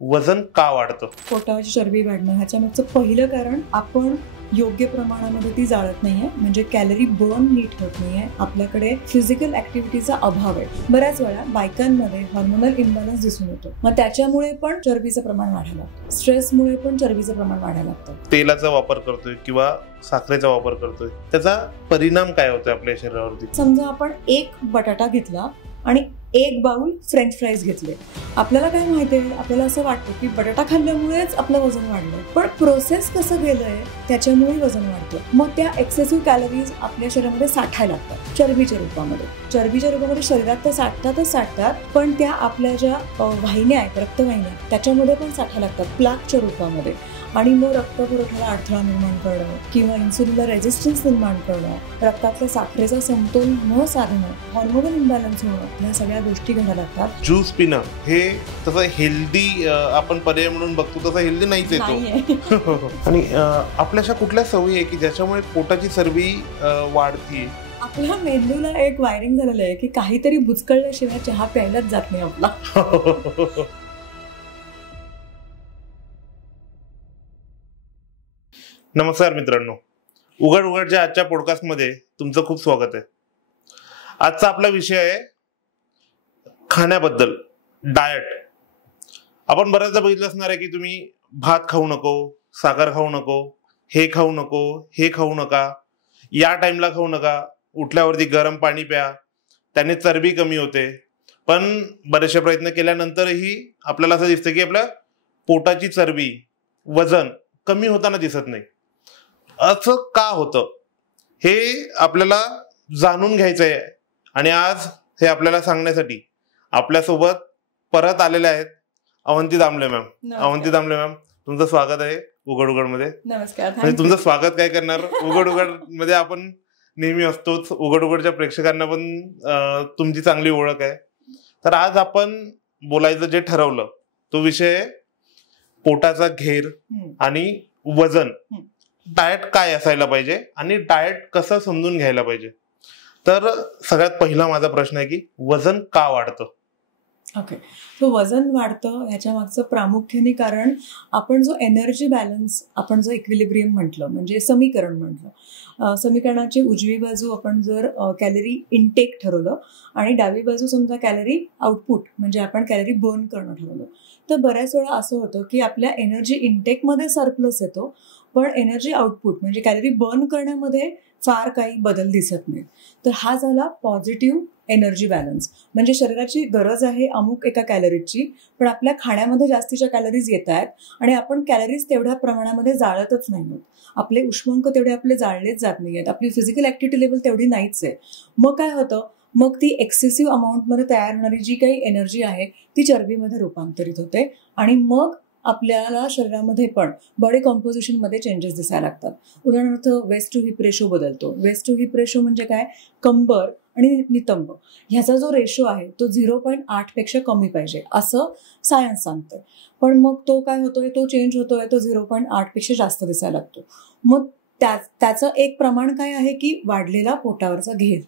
वजन का वाढतं? पोटाची चरबी वाढणं ह्याच्या मागचं पहिलं कारण आपण योग्य प्रमाणामध्ये ती जाळत नाहीये, म्हणजे कॅलरी बर्न नीट होत नाहीये. आपल्याकडे फिजिकल ऍक्टिव्हिटीचा अभाव आहे. बऱ्याच वेळा बायकांमध्ये हॉर्मोनल इम्बॅलन्स दिसून येतो, मग त्याच्यामुळे पण चरबीचं प्रमाण वाढायला लागतं. स्ट्रेसमुळे पण चरबीचं प्रमाण वाढायला लागतं. तेलाचा वापर करतोय किंवा साखरेचा वापर करतोय, त्याचा परिणाम काय होतोय आपल्या शरीरावरती? समजा आपण एक बटाटा घेतला आणि एक बाउल फ्रेंच फ्राईज घेतले. आपल्याला काय माहितीये, आपल्याला असं वाटतं की बटाटा खाल्ल्यामुळेच आपलं वजन वाढलंय, पण प्रोसेस कसं गेलंय त्याच्यामुळे वजन वाढतं. मग त्या एक्सेसिव्ह कॅलरीज आपल्या शरीरामध्ये साठायला लागतात चरबीच्या रूपामध्ये. चरबीच्या रूपामध्ये शरीरात तर साठतात, पण त्या आपल्या ज्या वाहिन्या आहेत, रक्तवाहिन्या, त्याच्यामध्ये पण साठायला लागतात प्लाकच्या रूपामध्ये. आणि मग रक्तपुरवठ्याला अडथळा निर्माण करणं किंवा इन्सुलिनला रेझिस्टन्स निर्माण करणं, रक्तातल्या साखरेचा समतोल न साधणं, हॉर्मोनल इम्बॅलन्स होणं, या सगळ्या गोष्टी घडायला लागतात. ज्यूस पिणं हे तसं हेल्दी आपण पर्याय म्हणून बघतो, तसं हेल्दी नाहीच येतो. आणि आपल्याशा कुठल्या सवयी आहे की ज्याच्यामुळे पोटाची चरबी वाढतीये? आपल्या मेंदूला एक वायरिंग झालेलं आहे की काहीतरी बुचकळल्याशिवाय चहा प्यायलाच जात नाही आपला. नमस्कार मित्रांनो, उघड उघडच्या आजच्या पॉडकास्टमध्ये तुमचं खूप स्वागत आहे. आजचा आपला विषय आहे खाण्याबद्दल, डाएट. आपण बऱ्याचदा बघितलं असणार आहे की तुम्ही भात खाऊ नको, साखर खाऊ नको, हे खाऊ नको, हे खाऊ नका, या टाइमला खाऊ नका, उठल्यावरती गरम पाणी प्या, त्याने चरबी कमी होते. पण बरेचसे प्रयत्न केल्यानंतरही आपल्याला असं दिसतं की आपल्या पोटाची चरबी, वजन कमी होताना दिसत नाही. असं का होतं हे आपल्याला जाणून घ्यायचं आहे. आणि आज हे आपल्याला सांगण्यासाठी आपल्यासोबत परत आलेल्या आहेत अवंती दामले मॅम. अवंती दामले मॅम, तुमचं स्वागत आहे उघड उघड मध्ये. नमस्कार. म्हणजे तुमचं स्वागत काय करणार, उघड उघड मध्ये आपण नेहमी असतोच. उघड उघडच्या प्रेक्षकांना पण तुमची चांगली ओळख आहे. तर आज आपण बोलायचं जे ठरवलं तो विषय आहे पोटाचा घेर आणि वजन. डाएट काय असायला पाहिजे आणि डाएट कसं समजून घ्यायला पाहिजे. तर सगळ्यात पहिला माझा प्रश्न आहे की वजन का वाढतं? ओके, तो वजन वाढतं ह्याच्या मागचं प्रामुख्याने कारण आपण जो एनर्जी बॅलन्स, आपण जो इक्विलिब्रियम म्हटलं, म्हणजे समीकरण म्हटलं, समीकरणाची उजवी बाजू आपण जर कॅलरी इनटेक ठरवलं आणि डावी बाजू समजा कॅलरी आउटपुट, म्हणजे आपण कॅलरी बर्न करणं ठरवलं, तर बऱ्याच वेळा असं होतं की आपल्या एनर्जी इनटेकमध्ये सरप्लस येतो, पण एनर्जी आउटपुट म्हणजे कॅलरी बर्न करण्यामध्ये फार काही बदल दिसत नाही. तर हा झाला पॉझिटिव्ह एनर्जी बॅलन्स. म्हणजे शरीराची गरज आहे अमुक एका कॅलरीजची, पण आपल्या खाण्यामध्ये जास्तीच्या कॅलरीज येत आहेत आणि आपण कॅलरीज तेवढ्या प्रमाणामध्ये जाळतच नाही आहोत. आपले उष्मांक तेवढे आपले जाळलेच जात नाही आहेत, आपली फिजिकल ऍक्टिव्हिटी लेवल तेवढी नाहीच आहे. मग काय होतं, मग ती एक्सेसिव्ह अमाऊंटमध्ये तयार होणारी जी काही एनर्जी आहे ती चरबीमध्ये रूपांतरित होते आणि मग आपल्याला शरीरामध्ये पण बॉडी कॉम्पोजिशनमध्ये चेंजेस दिसायला लागतात. उदाहरणार्थ वेस्ट टू हिप रेशो बदलतो. वेस्ट टू हिप रेशो म्हणजे काय, कंबर आणि नितंब ह्याचा जो रेशो आहे तो 0.8 पेक्षा कमी पाहिजे असं सायन्स सांगतंय. पण मग तो काय होतोय, तो चेंज होतोय, तो 0.8 पेक्षा जास्त दिसायला लागतो. मग त्याचं एक प्रमाण काय आहे की वाढलेला पोटावरचा घेर.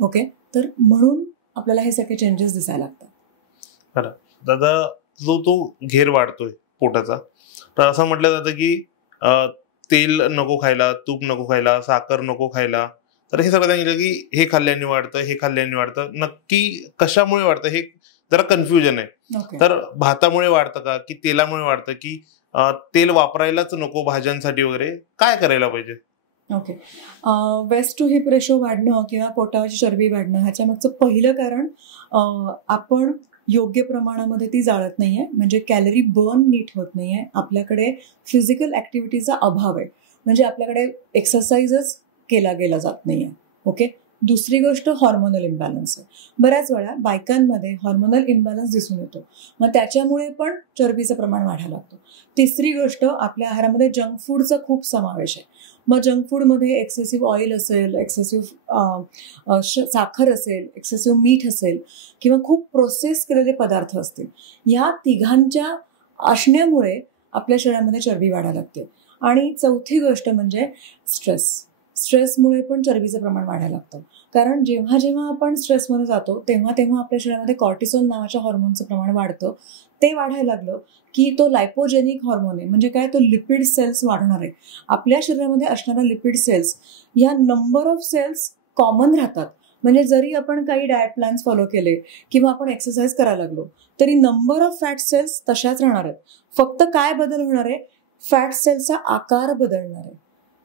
ओके, तर म्हणून आपल्याला हे सगळे चेंजेस दिसायला लागतात. दादा, जो तो घेर वाढतोय पोटाचा, तर असं म्हटलं जातं की तेल नको खायला, तूप नको खायला, साखर नको खायला. तर हे सगळं सांगितलं की हे खाल्ल्याने वाढतं, हे खाल्ल्याने वाढतं. नक्की कशामुळे वाढतं हे जरा कन्फ्युजन आहे. तर भातामुळे वाढतं का, की तेलामुळे वाढतं, की तेल वापरायलाच नको भाज्यांसाठी वगैरे, काय करायला पाहिजे? Okay, waist to hip ratio वाढणं किंवा पोटाची चरबी वाढणं ह्याच्या मागचं पहिलं कारण आपण योग्य प्रमाणामध्ये ती जाळत नाहीये, म्हणजे कॅलरी बर्न नीट होत नाहीये. आपल्याकडे फिजिकल ऍक्टिव्हिटीचा अभाव आहे, म्हणजे आपल्याकडे एक्सरसाइजच केला गेला जात नाहीये. ओके, दुसरी गोष्ट हॉर्मोनल इम्बॅलन्स आहे. बऱ्याच वेळा बायकांमध्ये हॉर्मोनल इम्बॅलन्स दिसून येतो, मग त्याच्यामुळे पण चरबीचं प्रमाण वाढायला लागतं. तिसरी गोष्ट, आपल्या आहारामध्ये जंक फूडचा खूप समावेश आहे. मग जंक फूडमध्ये एक्सेसिव्ह ऑइल असेल, एक्सेसिव्ह साखर असेल, एक्सेसिव्ह मीठ असेल किंवा खूप प्रोसेस केलेले पदार्थ असतील, या तिघांच्या असण्यामुळे आपल्या शरीरामध्ये चरबी वाढायला लागते. आणि चौथी गोष्ट म्हणजे स्ट्रेसमुळे पण चरबीचं प्रमाण वाढायला लागतं. कारण जेव्हा जेव्हा आपण स्ट्रेसमध्ये जातो तेव्हा तेव्हा आपल्या शरीरामध्ये कॉर्टिसोल नावाच्या हॉर्मोनचं प्रमाण वाढतं. ते वाढायला लागलं की तो लायपोजेनिक हॉर्मोन आहे, म्हणजे काय, तो लिपिड सेल्स वाढणार आहे. आपल्या शरीरामध्ये असणाऱ्या लिपिड सेल्स या नंबर ऑफ सेल्स कॉमन राहतात. म्हणजे जरी आपण काही डाएट प्लॅन्स फॉलो केले किंवा आपण एक्सरसाइज करायला लागलो तरी नंबर ऑफ फॅट सेल्स तशाच राहणार आहेत. फक्त काय बदल होणार आहे, फॅट सेल्सचा आकार बदलणार आहे.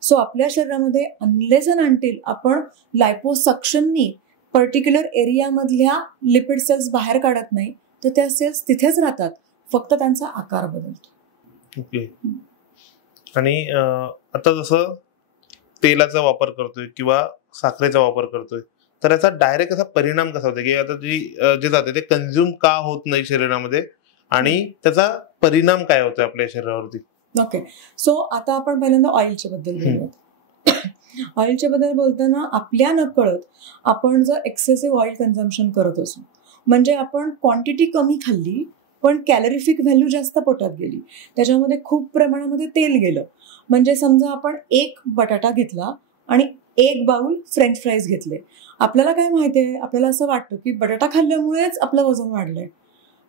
सो आपल्या शरीरामध्ये अनलेस अँड अंटिल आपण लायपोसक्शननी पर्टिक्युलर एरियामधल्या लिपिड सेल्स बाहेर काढत नाही तर त्या सेल्स तिथेच राहतात, फक्त त्यांचा आकार बदलतो. ओके. आणि आता जसं तेलाचा वापर करतोय किंवा साखरेचा वापर करतोय तर याचा डायरेक्ट असा परिणाम कसा होतो की आता जे जाते ते कंझ्युम का होत नाही शरीरामध्ये आणि त्याचा परिणाम काय होतोय आपल्या शरीरावरती? ओके. सो आता आपण पहिल्यांदा ऑइलच्या बद्दल बोलूयात. ऑइलच्या बद्दल बोलताना आपल्या नकळत आपण जर एक्सेसिव्ह ऑइल कन्झम्पशन करत असू, म्हणजे आपण क्वांटिटी कमी खाल्ली पण कॅलरिफिक व्हॅल्यू जास्त पोटात गेली, त्याच्यामध्ये खूप प्रमाणामध्ये तेल गेलं. म्हणजे समजा आपण एक बटाटा घेतला आणि एक बाउल फ्रेंच फ्राईज घेतले. आपल्याला काय माहितीये, आपल्याला असं वाटतं की बटाटा खाल्ल्यामुळेच आपलं वजन वाढलंय,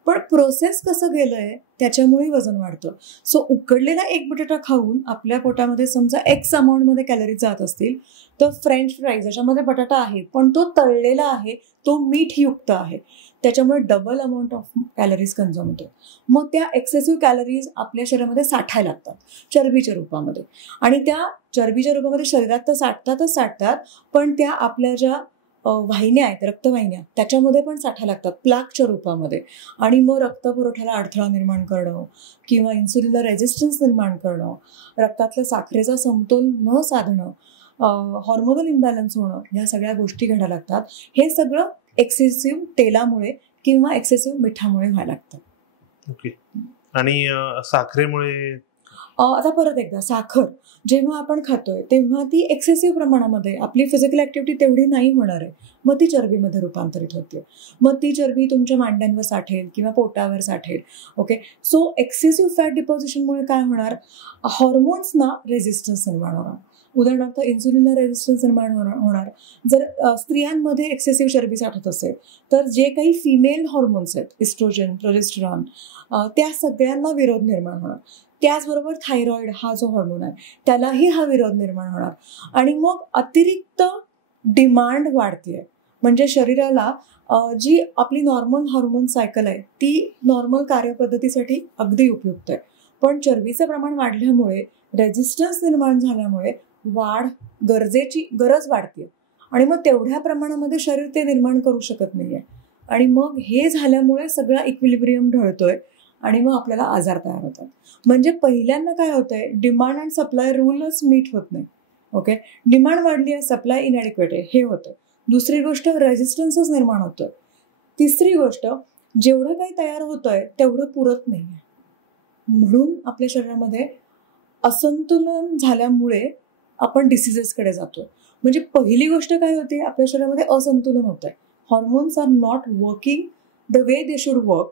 पण प्रोसेस कसं गेलंय त्याच्यामुळे वजन वाढतं. सो उकडलेला एक बटाटा खाऊन आपल्या पोटामध्ये समजा एक्स अमाऊंटमध्ये कॅलरीज जात असतील तर फ्रेंच फ्राईज ज्याच्यामध्ये बटाटा आहे पण तो तळलेला आहे, तो मीठयुक्त आहे, त्याच्यामुळे double amount of calories consume होते. मग त्या एक्सेसिव्ह कॅलरीज आपल्या शरीरामध्ये साठायला लागतात चरबीच्या रूपामध्ये, आणि त्या चरबीच्या रूपामध्ये शरीरात तर साठतात पण त्या आपल्या ज्या वाहिन्या आहेत, रक्तवाहिन्या, त्याच्यामध्ये पण साठायला लागतात प्लाकच्या रूपामध्ये, आणि मग रक्तपुरवठ्याला अडथळा निर्माण करणं किंवा इन्सुलिनला रेझिस्टन्स निर्माण करणं, रक्तातल्या साखरेचा समतोल न साधणं, हॉर्मोनल इम्बॅलन्स होणं, ह्या सगळ्या गोष्टी घडायला लागतात. हे सगळं एक्सेसिव्ह तेलामुळे किंवा एक्सेसिव्ह मिठामुळे व्हायला लागतं. ओके. आणि साखरेमुळे आता परत एकदा, साखर जेव्हा आपण खातोय तेव्हा ती एक्सेसिव्ह प्रमाणामध्ये, आपली फिजिकल ऍक्टिव्हिटी तेवढी नाही होणार आहे, मग ती चरबीमध्ये रूपांतरित होते. मग ती चरबी तुमच्या मांड्यांवर साठेल किंवा पोटावर साठेल. ओके. सो एक्सेसिव्ह फॅट डिपॉझिशनमुळे काय होणार, हॉर्मोन्सना रेझिस्टन्स निर्माण होणार. उदाहरणार्थ इन्सुलिनला रेझिस्टन्स निर्माण होणार. जर स्त्रियांमध्ये एक्सेसिव्ह चरबी साठत असेल तर जे काही फिमेल हॉर्मोन्स आहेत, इस्ट्रोजन, प्रोजेस्टेरॉन, त्या सगळ्यांना विरोध निर्माण होणार. त्याचबरोबर थायरॉइड हा जो हॉर्मोन आहे त्यालाही हा विरोध निर्माण होणार, आणि मग अतिरिक्त डिमांड वाढते. म्हणजे शरीराला जी आपली नॉर्मल हॉर्मोन सायकल आहे ती नॉर्मल कार्यपद्धतीसाठी अगदी उपयुक्त आहे, पण चरबीचं प्रमाण वाढल्यामुळे, रेझिस्टन्स निर्माण झाल्यामुळे गरज वाढते, आणि मग तेवढ्या प्रमाणामध्ये शरीर ते निर्माण करू शकत नाहीये, आणि मग हे झाल्यामुळे सगळा इक्विलिब्रियम ढळतोय आणि मग आपल्याला आजार तयार होतात. म्हणजे पहिल्यांदा काय होतंय, डिमांड अँड सप्लाय रूलच मीट होत नाही. ओके. डिमांड वाढली आहे, सप्लाय इनॅडिक्वेट आहे, हे होतं. दुसरी गोष्ट, रेझिस्टन्सच निर्माण होतोय. तिसरी गोष्ट, जेवढं काही तयार होतंय तेवढं पुरत नाहीये, म्हणून आपल्या शरीरामध्ये असंतुलन झाल्यामुळे आपण डिसिजेसकडे जातोय. म्हणजे पहिली गोष्ट काय होती, आपल्या शरीरामध्ये असंतुलन होतंय, hormones are not working the way they should work,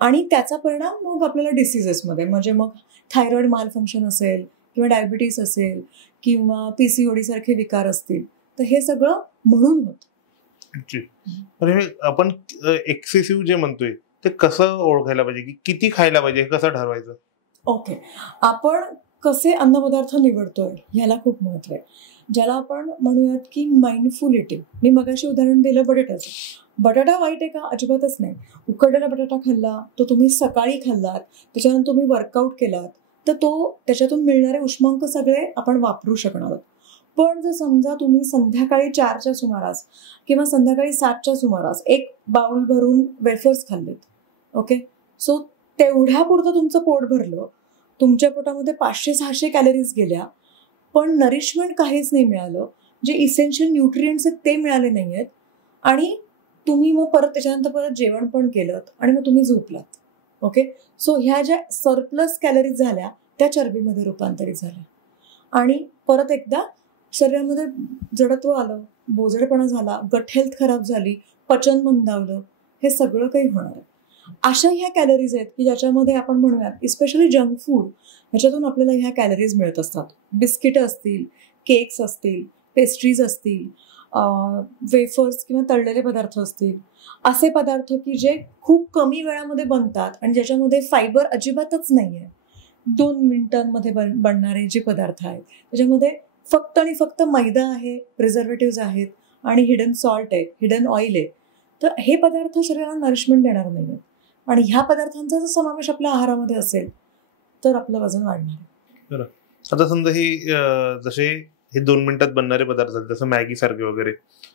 आणि त्याचा परिणाम मग आपल्याला डिसिजेसमध्ये, म्हणजे मग थायरॉइड मालफंक्शन असेल किंवा डायबिटीस असेल किंवा PCOD सारखे विकार असतील, तर हे सगळं म्हणून होतं. आपण एक्सेसिव्ह जे म्हणतोय ते कसं ओळखायला पाहिजे, की किती खायला पाहिजे, कसं ठरवायचं? ओके. आपण कसे अन्नपदार्थ निवडतोय ह्याला खूप महत्व आहे, ज्याला आपण म्हणूयात की माइंडफुल इटिंग. मी मगाशी उदाहरण दिलं बटाट्याचं. बटाटा वाईट आहे का? अजिबातच नाही. उकडलेला बटाटा खाल्ला, तो तुम्ही सकाळी खाल्लात, त्याच्यानंतर तुम्ही वर्कआउट केलात तर त्याच्यातून मिळणारे उष्मांक सगळे आपण वापरू शकणार आहोत. पण जर समजा तुम्ही संध्याकाळी 4च्या सुमारास किंवा संध्याकाळी 7च्या सुमारास एक बाउल भरून वेफर्स खाल्लेत, ओके, सो तेवढ्यापुरतं तुमचं पोट भरलं, तुमच्या पोटामध्ये 500-600 कॅलरीज गेल्या, पण नरिशमेंट काहीच नाही मिळालं, जे इसेन्शियल न्यूट्रिएंट्स आहेत ते मिळाले नाही आहेत, आणि तुम्ही मग परत त्याच्यानंतर परत जेवण पण केलं आणि मग तुम्ही झोपलात. ओके. सो ह्या ज्या सरप्लस कॅलरीज झाल्या त्या चरबीमध्ये रूपांतरित झाल्या, आणि परत एकदा शरीरामध्ये जडत्व आलं, बोजडपणा झाला, गट हेल्थ खराब झाली, पचन मंदावलं, हे सगळं काही होणार आहे. अशा ह्या कॅलरीज आहेत की ज्याच्यामध्ये आपण म्हणूयात इस्पेशली जंक फूड, ह्याच्यातून आपल्याला ह्या कॅलरीज मिळत असतात. बिस्किटं असतील, केक्स असतील, पेस्ट्रीज असतील, वेफर्स किंवा तळलेले पदार्थ असतील, असे पदार्थ की जे खूप कमी वेळामध्ये बनतात आणि ज्याच्यामध्ये फायबर अजिबातच नाही आहे, 2 मिनिटांमध्ये बनणारे जे पदार्थ आहेत त्याच्यामध्ये फक्त आणि फक्त मैदा आहे, प्रिझर्वेटिव्ह आहेत आणि हिडन सॉल्ट आहे, हिडन ऑइल आहे, तर हे पदार्थ शरीराला नरिशमेंट देणार नाही आहेत. आणि ह्या पदार्थांचा जर समावेश आपल्या आहारामध्ये असेल तर आपलं वजन वाढणार आहे. आता समजा जसे हे 2 मिनिटात बनणारे पदार्थ आहेत, जसं मॅगी सारखे वगैरे,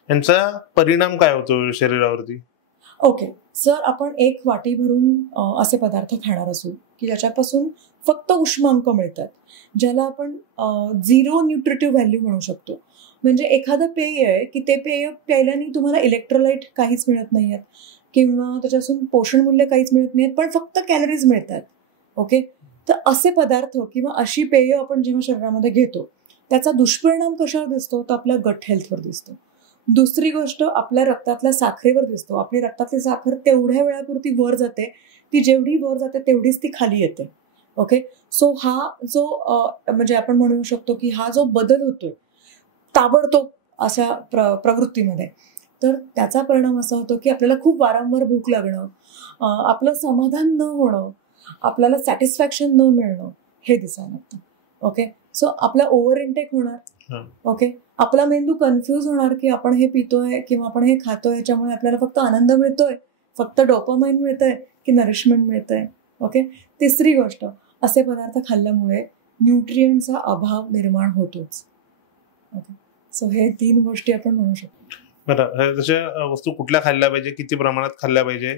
यांचा परिणाम काय होतो शरीरावरती? ओके, जर आपण 1 वाटी भरून असे पदार्थ खाणार असू की ज्याच्यापासून फक्त उष्मांक मिळतात, ज्याला आपण 0 न्यूट्रिटिव्ह व्हॅल्यू म्हणू शकतो, म्हणजे एखादं पेय आहे की ते पेय प्यायल्याने तुम्हाला इलेक्ट्रोलाइट काहीच मिळत नाही आहेत किंवा त्याच्यापासून पोषण मूल्य काहीच मिळत नाही, पण फक्त कॅलरीज मिळतात. ओके, तर असे पदार्थ किंवा अशी पेय आपण जेव्हा शरीरामध्ये घेतो त्याचा दुष्परिणाम कशावर दिसतो, तर आपल्या गट हेल्थवर दिसतो. दुसरी गोष्ट आपल्या रक्तातल्या साखरेवर दिसतो. आपली रक्तातली साखर तेवढ्या वेळापुरती वर जाते, ती जेवढी वर जाते तेवढीच ती खाली येते. ओके, सो हा जो म्हणजे आपण म्हणू शकतो की हा जो बदल होतोय ताबडतोब अशा प्रवृत्तीमध्ये, तर त्याचा परिणाम असा होतो की आपल्याला खूप वारंवार भूक लागणं, आपलं समाधान न होणं, आपल्याला सॅटिस्फॅक्शन न मिळणं हे दिसायला लागतं. ओके, सो आपला ओव्हर इनटेक होणार. ओके, आपला मेंदू कन्फ्यूज होणार की आपण हे पितोय किंवा आपण हे खातोय ह्याच्यामुळे आपल्याला फक्त आनंद मिळतोय, फक्त डोपामाइन मिळतंय की नरिशमेंट मिळतंय. ओके, तिसरी गोष्ट, असे पदार्थ खाल्ल्यामुळे न्यूट्रिएंटचा अभाव निर्माण होतोच. ओके, सो हे 3 गोष्टी आपण म्हणू शकतो. बरं, तशा वस्तू कुठल्या खाल्ल्या पाहिजे, किती प्रमाणात खाल्ल्या पाहिजे,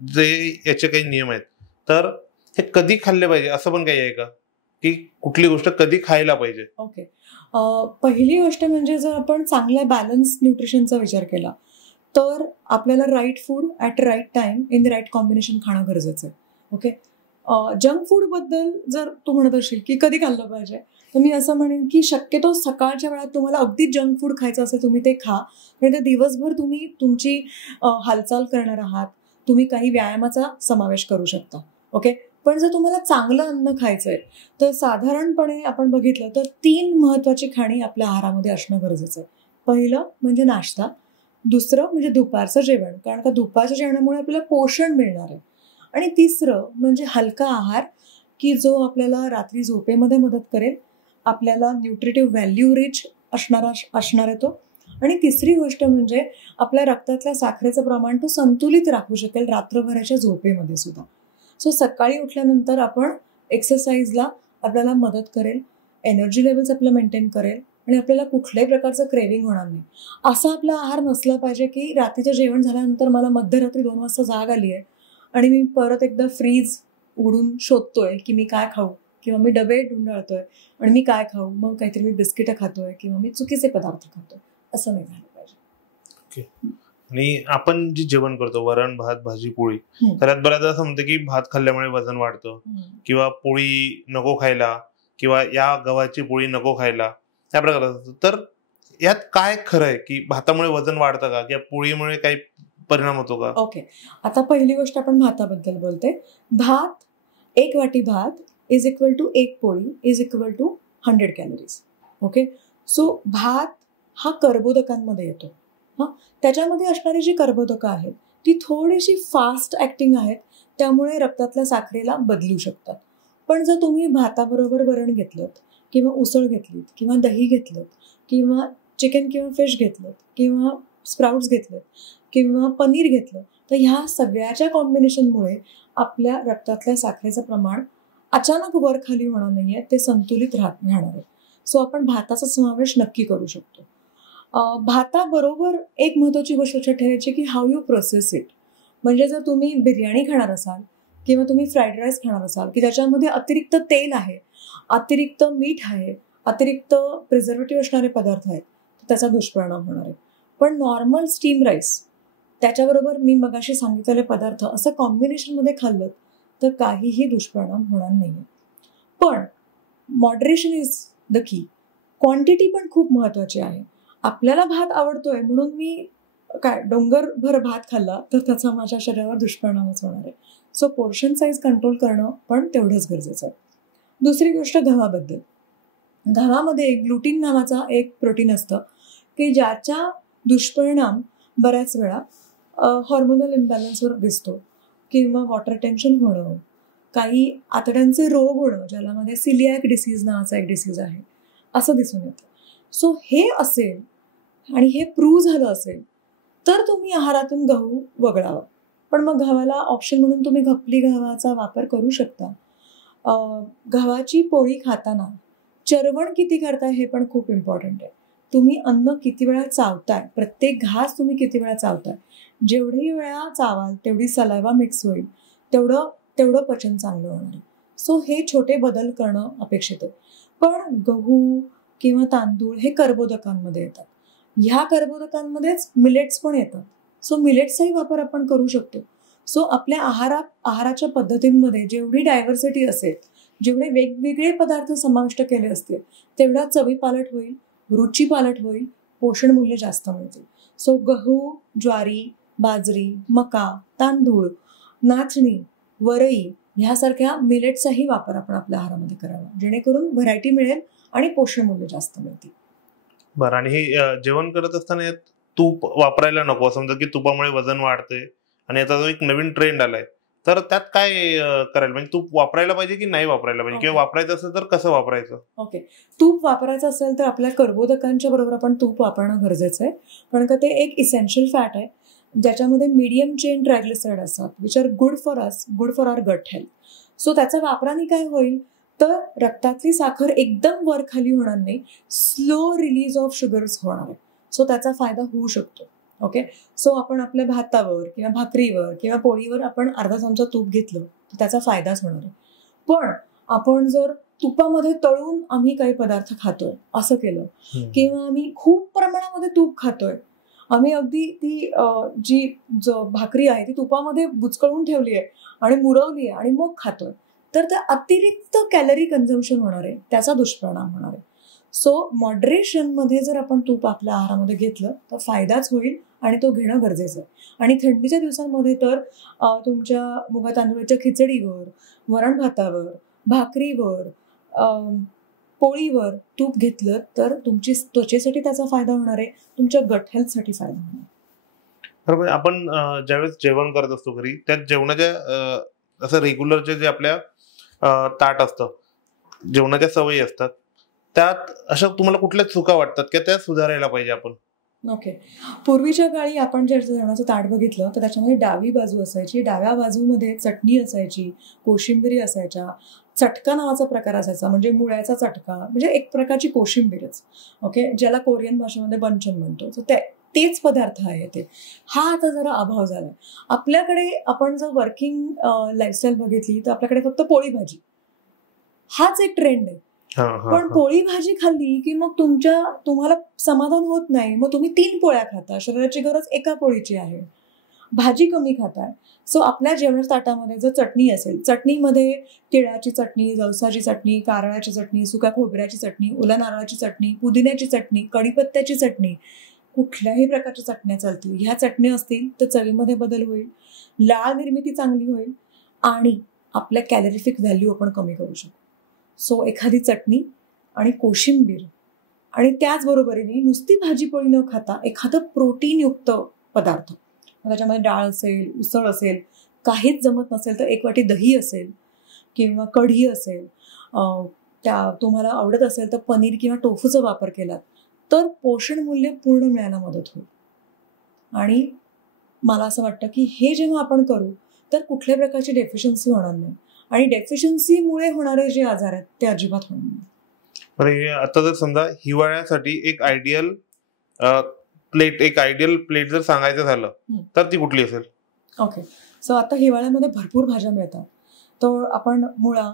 जे याचे काही नियम आहेत, तर हे कधी खाल्ले पाहिजे असं पण काही आहे का, की कुठली गोष्ट कधी खायला पाहिजे? ओके, पहिली गोष्ट म्हणजे जर आपण चांगल्या बॅलन्स न्यूट्रिशनचा विचार केला तर आपल्याला right food at right time in the right combination खाणं गरजेचं आहे. ओके, जंक फूडबद्दल जर तू म्हणत असशील की कधी खाल्लं पाहिजे, तर मी असं म्हणेन की शक्यतो सकाळच्या वेळात तुम्हाला अगदी जंक फूड खायचं असेल तुम्ही ते खा, म्हणजे दिवसभर तुम्ही तुमची हालचाल करणार आहात, तुम्ही काही व्यायामाचा समावेश करू शकता. ओके, पण जर तुम्हाला चांगलं अन्न खायचं आहे तर साधारणपणे आपण बघितलं तर 3 महत्त्वाची खाणी आपल्या आहारामध्ये असणं गरजेचं आहे. पहिलं म्हणजे नाश्ता, दुसरं म्हणजे दुपारचं जेवण, कारण का दुपारच्या जेवणामुळे आपल्याला पोषण मिळणार आहे, आणि तिसरं म्हणजे हलका आहार की जो आपल्याला रात्री झोपेमध्ये मदत करेल, आपल्याला न्यूट्रिटिव्ह व्हॅल्यू रिच असणार आहे तो, आणि तिसरी गोष्ट म्हणजे आपल्या रक्तातल्या साखरेचं प्रमाण तो संतुलित राखू शकेल रात्रभराच्या झोपेमध्ये सुद्धा. सो सकाळी उठल्यानंतर आपण एक्सरसाइजला आपल्याला मदत करेल, एनर्जी लेवल्स आपलं मेंटेन करेल आणि आपल्याला कुठल्याही प्रकारचं क्रेविंग होणार नाही. असा आपला आहार नसला पाहिजे की रात्रीचं जेवण झाल्यानंतर मला मध्यरात्री 2 वाजता जाग आली आहे आणि मी परत एकदा फ्रीज उघडून शोधतोय की मी काय खाऊ, किंवा मी डबे ढुंढाळतोय आणि मी काय खाऊ, मग काहीतरी मी बिस्किटं खातोय किंवा मी चुकीचे पदार्थ खातोय, असं नाही झालं पाहिजे. ओके, आणि आपण जे जेवण करतो, वरण भात भाजी पोळी, त्यात बऱ्याचदा असं म्हणतं की भात खाल्ल्यामुळे वजन वाढतं, किंवा पोळी नको खायला, किंवा या गव्हाची पोळी नको खायला, त्या प्रकारात. तर यात काय खरं आहे, की भातामुळे वजन वाढतं का, किंवा पोळीमुळे काही परिणाम होतो का? ओके, आता पहिली गोष्ट आपण भाताबद्दल बोलते. भात, 1 वाटी भात इज इक्वल टू 1 पोळी is equal to 100 calories. Okay, so भात हा कर्बोदकांमध्ये येतो. त्याच्यामध्ये असणारी जी कर्बोदकं आहेत ती थोडीशी फास्ट ॲक्टिंग आहेत, त्यामुळे रक्तातल्या साखरेला बदलू शकतात. पण जर तुम्ही भाताबरोबर वरण घेतलं किंवा उसळ घेतलीत किंवा दही घेतलं किंवा चिकन किंवा फिश घेतलं किंवा स्प्राउट्स घेतलं किंवा पनीर घेतलं, तर ह्या सगळ्याच्या कॉम्बिनेशनमुळे आपल्या रक्तातल्या साखरेचं प्रमाण अचानक वर खाली होणार नाही आहे, ते संतुलित राहणार आहे. सो आपण भाताचा समावेश नक्की करू शकतो. भाताबरोबर एक महत्त्वाची गोष्ट लक्षात ठेवायची की हाऊ यू प्रोसेस इट. म्हणजे जर तुम्ही बिर्याणी खाणार असाल किंवा तुम्ही फ्राईड राईस खाणार असाल की त्याच्यामध्ये अतिरिक्त तेल आहे, अतिरिक्त मीठ आहे, अतिरिक्त प्रिझर्वेटिव्ह असणारे पदार्थ आहेत, तर त्याचा दुष्परिणाम होणार आहे. पण नॉर्मल स्टीम राईस त्याच्याबरोबर मी मगाशी सांगितलेले पदार्थ असं कॉम्बिनेशनमध्ये खाल्लं तर काहीही दुष्परिणाम होणार नाही. पण moderation is the key. Quantity पण खूप महत्त्वाची आहे. आपल्याला भात आवडतोय म्हणून मी डोंगरभर भात खाल्ला तर त्याचा माझ्या शरीरावर दुष्परिणामच होणार आहे. सो पोर्शन साईज कंट्रोल करणं पण तेवढंच गरजेचं आहे. दुसरी गोष्ट गव्हाबद्दल. गव्हामध्ये ग्लुटीन नावाचा एक प्रोटीन असतं की ज्याचा दुष्परिणाम बऱ्याच वेळा हॉर्मोनल इम्बॅलन्सवर दिसतो, किंवा वॉटर टेन्शन होणं, काही आतड्यांचे रोग होणं, ज्यामध्ये सिलियाक डिसीज नावाचा एक डिसीज आहे, असं दिसून येतं. सो हे असेल आणि हे प्रूव्ह झालं असेल तर तुम्ही आहारातून गहू वगळावा. पण मग गव्हाला ऑप्शन म्हणून तुम्ही खपली गव्हाचा वापर करू शकता. गव्हाची पोळी खाताना चरवण किती करताय हे पण खूप इम्पॉर्टंट आहे. तुम्ही अन्न किती वेळा चावताय, प्रत्येक घास तुम्ही किती वेळा चावताय, जेवढी वेळा चावाल तेवढी सलायवा मिक्स होईल, तेवढं पचन चांगलं होणार आहे. सो हे छोटे बदल करणं अपेक्षित आहे. पण गहू किंवा तांदूळ हे कर्बोदकांमध्ये येतात. ह्या कर्बोदकांमध्येच मिलेट्स पण येतात. सो मिलेट्सचाही वापर आपण करू शकतो. सो आपल्या आहाराच्या पद्धतींमध्ये जेवढी डायव्हर्सिटी असेल, जेवढे वेगवेगळे पदार्थ समाविष्ट केले असतील, तेवढा चवी पालट होईल, रुची पालट होईल, पोषण मूल्य जास्त मिळतील. सो गहू, ज्वारी, बाजरी, मका, तांदूळ, नाचणी, वरई ह्यासारख्या मिलेटचाही वापर आपण आपल्या आहारामध्ये करावा, जेणेकरून व्हरायटी मिळेल आणि पोषण मूल्य जास्त मिळतील. बरं, आणि हे जेवण करत असताना यात तूप वापरायला नको. समजा की तुपामुळे वजन वाढते आणि याचा जो एक नवीन ट्रेंड आलाय, तर त्यात काय करायला म्हणजे तूप वापरायला पाहिजे की नाही वापरायला पाहिजे, किंवा वापरायचं असेल तर कसं वापरायचं? ओके, तूप वापरायचं असेल तर आपल्या कर्बोदकांच्या बरोबर आपण तूप वापरणं गरजेचं आहे, कारण का ते एक इसेन्शियल फॅट आहे ज्याच्यामध्ये मीडियम चेन ट्रायग्लिसराईड असतात, which are good for us, good for our gut health. So त्याच्या वापराने काय होईल तर रक्तातली साखर एकदम वर खाली होणार नाही, स्लो रिलीज ऑफ शुगर्स होणार आहे. सो त्याचा फायदा होऊ शकतो. ओके, सो आपण आपल्या भातावर किंवा भाकरीवर किंवा पोळीवर आपण अर्धा चमचा तूप घेतलं तर त्याचा फायदाच होणार आहे. पण आपण जर तुपामध्ये तळून आम्ही काही पदार्थ खातोय असं केलं, किंवा आम्ही खूप प्रमाणामध्ये तूप खातोय, आम्ही अगदी ती जी भाकरी आहे ती तुपामध्ये बुचकळून ठेवली आहे आणि मुरवली आहे आणि मग खातोय, तर त्या अतिरिक्त कॅलरी कन्झम्पशन होणार आहे, त्याचा दुष्परिणाम होणार आहे. सो मॉडरेशनमध्ये जर आपण तूप आपल्या आहारामध्ये घेतलं तर फायदाच होईल आणि तो घेणं गरजेचं आहे. आणि थंडीच्या दिवसांमध्ये तर तुमच्या मुगा तांदूळाच्या खिचडीवर, वरण भातावर, भाकरीवर, पोळीवर तूप घेतलं तर तुमची त्वचेसाठी त्याचा फायदा होणार आहे, तुमच्या गट हेल्थसाठी फायदा होणार आहे. बरोबर. आपण ज्यावेळेस जेवण करत असतो घरी, त्यात जेवणाच्या असं रेग्युलरचे जे आपल्या ताट असतं, जेवणाच्या सवयी असतात, त्यात अशा तुम्हाला कुठल्या चुका वाटतात की त्या सुधारायला पाहिजे आपण? ओके, पूर्वीच्या काळी आपण जर जेवणाचं ताट बघितलं तर त्याच्यामध्ये डावी बाजू असायची, डाव्या बाजूमध्ये चटणी असायची, कोशिंबिरी असायच्या, चटका नावाचा प्रकार असायचा, म्हणजे मुळ्याचा चटका, म्हणजे एक प्रकारची कोशिंबीरच. ओके, ज्याला कोरियन भाषेमध्ये बंचन म्हणतो. तर तेच पदार्थ आहे ते. हा आता जरा अभाव झालाय आपल्याकडे. आपण जर वर्किंग लाईफस्टाईल बघितली तर आपल्याकडे फक्त पोळी भाजी हाच एक ट्रेंड आहे. पण पोळी भाजी खाल्ली की मग तुम्हाला समाधान होत नाही, मग तुम्ही 3 पोळ्या खाता. शरीराची गरज एका पोळीची आहे, भाजी कमी खाताय. सो आपल्या जेवणाच्या ताटामध्ये जर चटणी असेल, चटणीमध्ये तिळाची चटणी, जवसाची चटणी, कारळाची चटणी, सुक्या खोबऱ्याची चटणी, ओल्या नारळाची चटणी, पुदिन्याची चटणी, कढीपत्त्याची चटणी, कुठल्याही प्रकारच्या चटण्या चालतील. ह्या चटण्या असतील तर चवीमध्ये बदल होईल, लाळ निर्मिती चांगली होईल आणि आपल्या कॅलरिफिक व्हॅल्यू आपण कमी करू शकतो. सो एखादी चटणी आणि कोशिंबीर आणि त्याचबरोबरीने नुसती भाजीपोळी न खाता एखादं प्रोटीनयुक्त पदार्थ, त्याच्यामध्ये डाळ असेल, उसळ असेल, काहीच जमत नसेल तर 1 वाटी दही असेल किंवा कढी असेल, त्या तुम्हाला आवडत असेल तर पनीर किंवा टोफूचा वापर केला तर पोषण मूल्य पूर्ण मिळायला मदत होईल. आणि मला असं वाटतं की हे जेव्हा आपण करू तर कुठल्याही प्रकारची डेफिशियन्सी होणार नाही आणि डेफिशियन्सीमुळे होणारे जे आजार आहेत ते अजिबात होणार नाही. बरं, आता जर समजा हिवाळ्यासाठी एक आयडियल प्लेट जर सांगायचं झालं तर ती कुठली असेल? ओके, सो आता हिवाळ्यामध्ये भरपूर भाज्या मिळतात. तर आपण मुळा,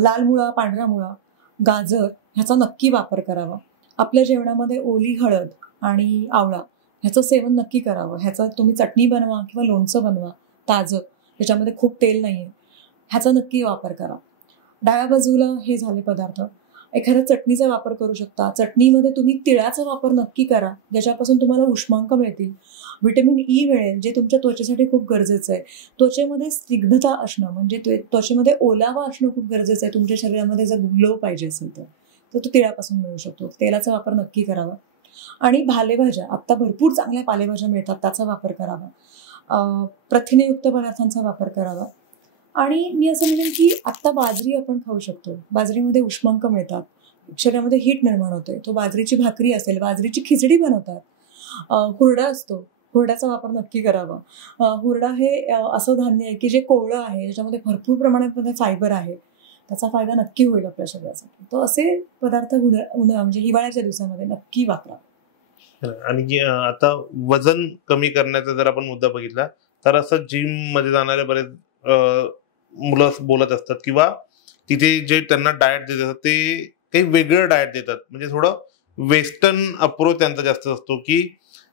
लाल मुळा, पांढरा मुळा, गाजर ह्याचा नक्की वापर करावा. आपल्या जेवणामध्ये ओली हळद आणि आवळा ह्याचं सेवन नक्की करावं. ह्याचा तुम्ही चटणी बनवा किंवा लोणचं बनवा ताजं, ह्याच्यामध्ये खूप तेल नाही आहे, ह्याचा नक्की वापर करा. डाव्या बाजूला हे झाले पदार्थ. एखाद्या चटणीचा वापर करू शकता. चटणीमध्ये तुम्ही तिळाचा वापर नक्की करा, ज्याच्यापासून तुम्हाला उष्मांक मिळतील, व्हिटॅमिन ई मिळेल, जे तुमच्या त्वचेसाठी खूप गरजेचं आहे. त्वचेमध्ये स्निग्धता असणं म्हणजे त्वचेमध्ये ओलावा असणं खूप गरजेचं आहे. तुमच्या शरीरामध्ये जर ग्लो पाहिजे असेल तर तो तिळापासून मिळू शकतो. तेलाचा वापर नक्की करावा. आणि पालेभाज्या, आता भरपूर चांगल्या पालेभाज्या मिळतात, त्याचा वापर करावा. प्रथिनेयुक्त पदार्थांचा वापर करावा. आणि मी असं म्हणेन की आत्ता बाजरी आपण खाऊ शकतो. बाजरीमध्ये उष्मांक मिळतात, शरीरामध्ये हीट निर्माण होते. तो बाजरीची भाकरी असेल, बाजरीची खिचडी बनवतात. हुरडा असतो, हुरड्याचा वापर नक्की करावा. हुरडा हे असं धान्य आहे की जे कोवळं आहे, ज्याच्यामध्ये भरपूर प्रमाणात फायबर आहे. त्याचा फायदा नक्की होईल आपल्या शरीरासाठी. तो असे पदार्थ म्हणजे हिवाळ्याच्या दिवसामध्ये नक्की वापरा. आणि आता वजन कमी करण्याचा जर आपण मुद्दा बघितला तर असं जिम मध्ये जाणारे बरेच मुलं बोलत असतात किंवा तिथे जे त्यांना डाएट देत असतात ते काही वेगळं डाएट देतात. म्हणजे थोडं वेस्टर्न अप्रोच त्यांचा जास्त असतो की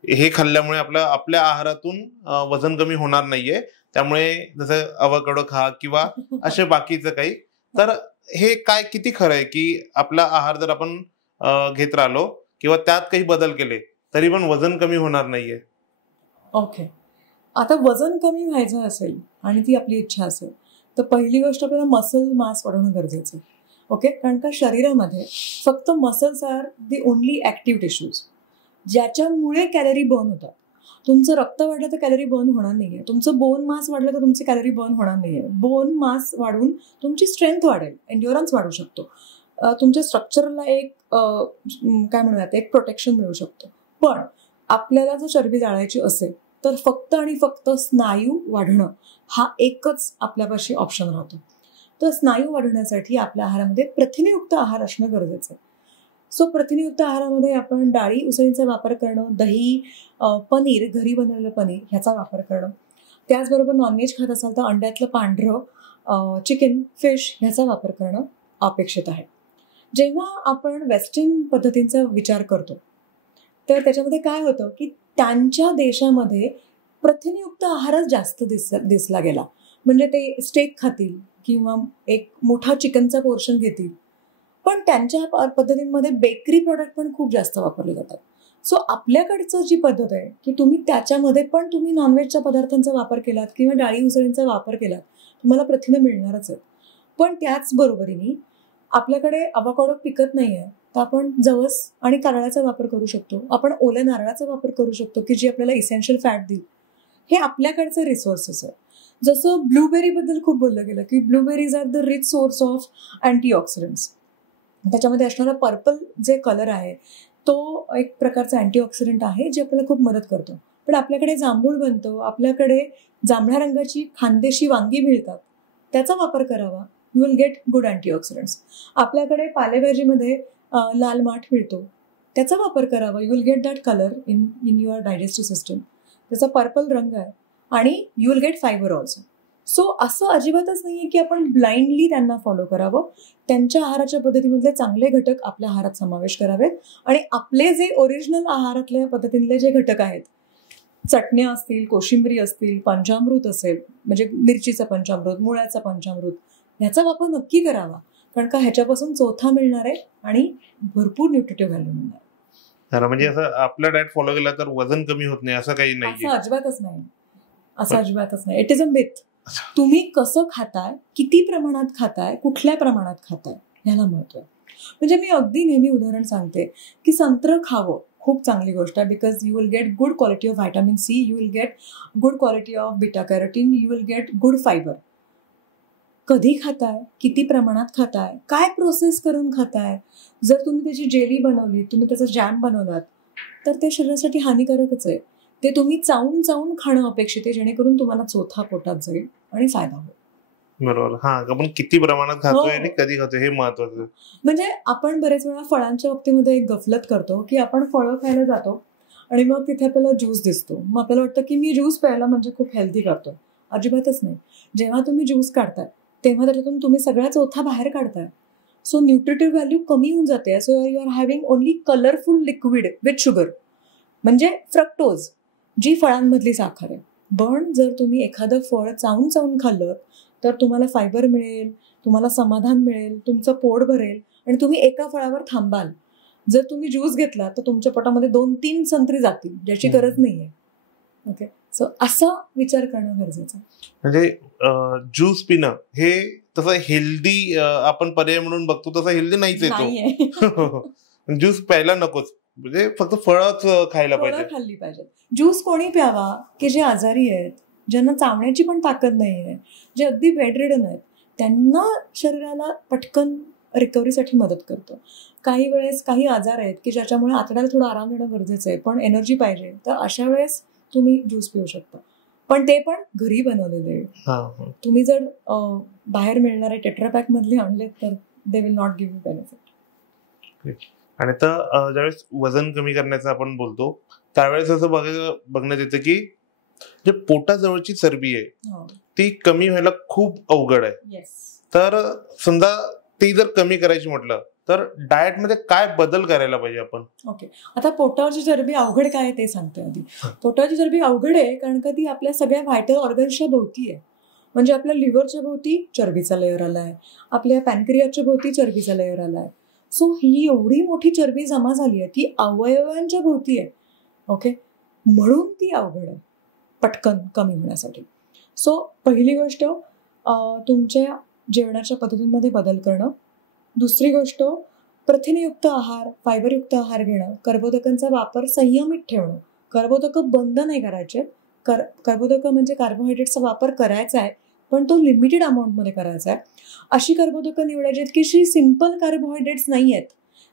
हे खाल्ल्यामुळे आपल्या आहारातून वजन कमी होणार नाहीये, त्यामुळे जसं अवकाडो खा किंवा असे बाकीचं काही. तर हे काय किती खरं आहे की आपला आहार जर आपण घेत राहिलो किंवा त्यात काही बदल केले तरी पण वजन कमी होणार नाहीये? ओके, आता वजन कमी व्हायचं असेल आणि ती आपली इच्छा असेल तर पहिली गोष्ट आपल्याला मसल मास वाढवणं गरजेचं आहे. ओके, कारण का शरीरामध्ये फक्त muscles are the only active tissues ज्याच्यामुळे कॅलरी बर्न होतात. तुमचं रक्त वाढलं तर कॅलरी बर्न होणार नाहीये, तुमचं बोन मास वाढलं तर तुमची कॅलरी बर्न होणार नाहीये. बोन मास वाढून तुमची स्ट्रेंथ वाढेल, एन्ड्युरन्स वाढू शकतो, तुमच्या स्ट्रक्चरला एक काय म्हणूयात एक प्रोटेक्शन मिळू शकतं. पण आपल्याला जर चरबी जाळायची असेल तर फक्त आणि फक्त स्नायू वाढणं हा एकच आपल्यापाशी ऑप्शन राहतो. तर स्नायू वाढवण्यासाठी आपल्या आहारामध्ये प्रथिनेयुक्त आहार असणं गरजेचं आहे. सो प्रथिनेयुक्त आहारामध्ये आपण डाळी उसळींचा वापर करणं, दही, पनीर, घरी बनवलेलं पनीर ह्याचा वापर करणं. त्याचबरोबर नॉनव्हेज खात असाल तर अंड्यातलं पांढरं, चिकन, फिश ह्याचा वापर करणं अपेक्षित आहे. जेव्हा आपण वेस्टर्न पद्धतींचा विचार करतो तर त्याच्यामध्ये काय होतं की त्यांच्या देशामध्ये प्रथिनयुक्त आहारच जास्त दिसला गेला. म्हणजे ते स्टेक खातील किंवा एक मोठा चिकनचा पोर्शन घेतील, पण त्यांच्या पद्धतींमध्ये बेकरी प्रोडक्ट पण खूप जास्त वापरले जातात. सो आपल्याकडचं जी पद्धत आहे की तुम्ही त्याच्यामध्ये पण तुम्ही नॉनव्हेजच्या पदार्थांचा वापर केलात किंवा डाळी उसळींचा वापर केलात, तुम्हाला प्रथिने मिळणारच आहेत. पण त्याचबरोबरीने आपल्याकडे अवाकाडो पिकत नाही आहे तर आपण जवस आणि कारळाचा वापर करू शकतो. आपण ओल्या नारळाचा वापर करू शकतो की जी आपल्याला इसेन्शियल फॅट देईल. हे आपल्याकडचे रिसोर्सेस आहे. जसं ब्लूबेरी बद्दल खूप बोललं गेलं की blueberries are the rich source of antioxidants. त्याच्यामध्ये असणारा पर्पल जे कलर आहे तो एक प्रकारचा अँटीऑक्सिडंट आहे जे आपल्याला खूप मदत करतो. पण आपल्याकडे जांभूळ बनतो, आपल्याकडे जांभळ्या रंगाची खानदेशी वांगी मिळतात, त्याचा वापर करावा. You will get good antioxidants. आपल्याकडे पालेभाजीमध्ये लाल माठ मिळतो, त्याचा वापर करावा. You will get that colour in your digestive system. त्याचा पर्पल रंग आहे आणि you will gate fibre also. So असं अजिबातच नाही आहे की आपण ब्लाइंडली त्यांना फॉलो करावं. त्यांच्या आहाराच्या पद्धतीमधले चांगले घटक आपल्या आहारात समावेश करावेत आणि आपले जे ओरिजिनल आहारातल्या पद्धतीतले जे घटक आहेत, चटण्या असतील, कोशिंबरी असतील, पंचामृत असेल म्हणजे मिरचीचं पंचामृत, मुळ्याचं पंचामृत, ह्याचा वापर नक्की करावा. कारण का ह्याच्यापासून चोथा मिळणार आहे आणि भरपूर न्यूट्रिटिव्ह व्हॅल्यू मिळणार आहे. म्हणजे असं आपला डाएट फॉलो केला तर वजन कमी होत नाही असं काही नाही? असं अजिबातच नाही, असं अजिबातच नाही. It is a myth. तुम्ही कसं खाताय, किती प्रमाणात खाताय, कुठल्या प्रमाणात खाताय ह्याला महत्व आहे. म्हणजे मी अगदी नेहमी उदाहरण सांगते की संत्र खावं खूप चांगली गोष्ट आहे. Because you will get good quality of vitamin C, you will get good quality of beta carotene, you will get good fibre. कधी खाताय, किती प्रमाणात खाताय, काय प्रोसेस करून खाताय. जर तुम्ही त्याची जेली बनवली, तुम्ही त्याचा जॅम बनवलात तर ते शरीरासाठी हानिकारकच आहे. ते तुम्ही चावून चावून खाणं अपेक्षित आहे जेणेकरून तुम्हाला चोथा पोटात जाईल आणि फायदा होईल. बरोबर. हा, आपण किती प्रमाणात खातोय आणि कधी खातोय हे महत्वाचं. म्हणजे आपण बरेच वेळा फळांच्या बाबतीमध्ये एक गफलत करतो की आपण फळं खायला जातो आणि मग तिथे आपल्याला ज्यूस दिसतो, मग आपल्याला वाटतं की मी ज्यूस प्यायला म्हणजे खूप हेल्दी करतो. अजिबातच नाही. जेव्हा तुम्ही ज्यूस काढताय तेव्हा त्याच्यातून तुम्ही सगळा चोथा बाहेर काढताय. सो न्यूट्रिटिव्ह व्हॅल्यू कमी होऊन जाते. So you are having only colourful liquid with sugar, म्हणजे फ्रक्टोज, जी फळांमधली साखर आहे. पण जर तुम्ही एखादं फळ चावून चावून खाल्लं तर तुम्हाला फायबर मिळेल, तुम्हाला समाधान मिळेल, तुमचं पोट भरेल आणि तुम्ही एका फळावर थांबाल. जर तुम्ही ज्यूस घेतला तर तुमच्या पोटामध्ये 2-3 संत्री जातील, ज्याची गरज नाहीये. ओके, सो असा विचार करणं गरजेचं आहे. म्हणजे ज्यूस पिणं हे तसं हेल्दी आपण पर्याय म्हणून बघतो, तसं हेल्दी नाहीच आहे तो. ज्यूस प्यायला नकोच. म्हणजे फक्त फळच खायला फळं पाहिजे. खाल्ली पाहिजेत. ज्यूस कोणी प्यावा की जे आजारी आहेत, ज्यांना चावण्याची पण ताकद नाही आहे, जे अगदी बेडरिडन आहेत, त्यांना शरीराला पटकन रिकव्हरीसाठी मदत करतं. काही वेळेस काही आजार आहेत की ज्याच्यामुळे आतड्याला थोडा आराम देणं गरजेचं आहे, पण एनर्जी पाहिजे, तर अशा वेळेस तुम्ही ज्यूस पिऊ शकता, पण ते पण घरी बनवलेले. तुम्ही जर बाहेर मिळणारे टेट्रापॅक मधले आणले तर they will not give you benefit. आणि तर ज्यावेळेस वजन कमी करण्याचं आपण बोलतो त्यावेळेस असं बघण्यात येतं की जे पोटाजवळची चरबी आहे ती कमी व्हायला खूप अवघड आहे. तर समजा ती जर कमी करायची म्हटलं तर डाएट मध्ये काय बदल करायला पाहिजे आपण? ओके, आता पोटावरची चरबी अवघड काय आहे ते सांगते आधी. पोटावरची चरबी अवघड आहे कारण का ती आपल्या सगळ्या व्हायटल ऑर्गन्सच्या भोवती आहे. म्हणजे आपल्या लिव्हरच्या भोवती चरबीचा लेअर आलाय, आपल्या पॅनक्रियाच्या भोवती चरबीचा लेअर आलाय. सो ही एवढी मोठी चरबी जमा झाली आहे, ती अवयवांच्या भोवती आहे. ओके, म्हणून ती अवघड आहे पटकन कमी होण्यासाठी. सो पहिली गोष्ट तुमच्या जेवणाच्या पद्धतींमध्ये बदल करणं. दुसरी गोष्ट प्रथिनयुक्त आहार, फायबरयुक्त आहार घेणं. कर्बोदकांचा वापर संयमित ठेवणं. कर्बोदकं बंद नाही करायचे. कर्बोदकं म्हणजे कार्बोहायड्रेटचा वापर करायचा आहे, पण तो लिमिटेड अमाऊंटमध्ये करायचा आहे. अशी कर्बोदकं निवडायची आहेत की जी सिम्पल कार्बोहायड्रेट्स नाही आहेत,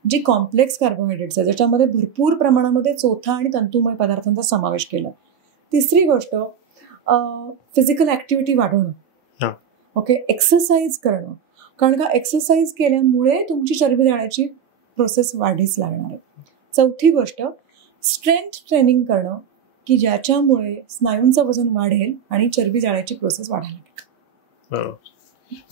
जी कॉम्प्लेक्स कार्बोहायड्रेट्स आहेत, ज्याच्यामध्ये भरपूर प्रमाणामध्ये चोथा आणि तंतुमय पदार्थांचा समावेश केला. तिसरी गोष्ट फिजिकल ॲक्टिव्हिटी वाढवणं. ओके, एक्सरसाइज करणं, कारण का एक्सरसाइज केल्यामुळे तुमची चरबी जाण्याची प्रोसेस वाढीस लागणार आहे. चौथी गोष्ट स्ट्रेंथ ट्रेनिंग करणं की ज्याच्यामुळे स्नायूंचं वजन वाढेल आणि चरबी जाण्याची प्रोसेस वाढायला लागेल.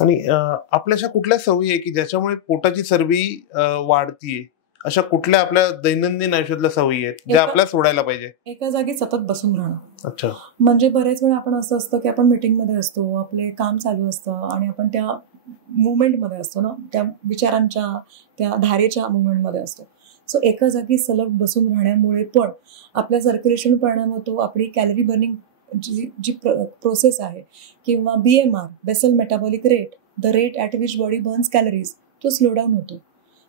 आणि आपल्या अशा कुठल्या सवयी आहे की ज्याच्यामुळे पोटाची चरबी वाढतीये? अशा कुठल्या आपल्या दैनंदिन आयुष्यातल्या सवयी आहेत ज्या आपल्याला सोडायला पाहिजे? एका जागी सतत बसून राहणं. अच्छा, म्हणजे बरेच वेळा आपण असं असतं की आपण मीटिंगमध्ये असतो, आपले काम चालू असतं आणि आपण त्या मुवमेंटमध्ये असतो ना, त्या विचारांच्या त्या धारेच्या मुवमेंटमध्ये असतो. सो एका जागी सलग बसून राहण्यामुळे पण आपल्या सर्क्युलेशन परिणाम होतो. आपली कॅलरी बर्निंग जी प्रोसेस आहे किंवा BMR basal metabolic rate, the rate at which body burns calories, तो स्लो डाऊन होतो.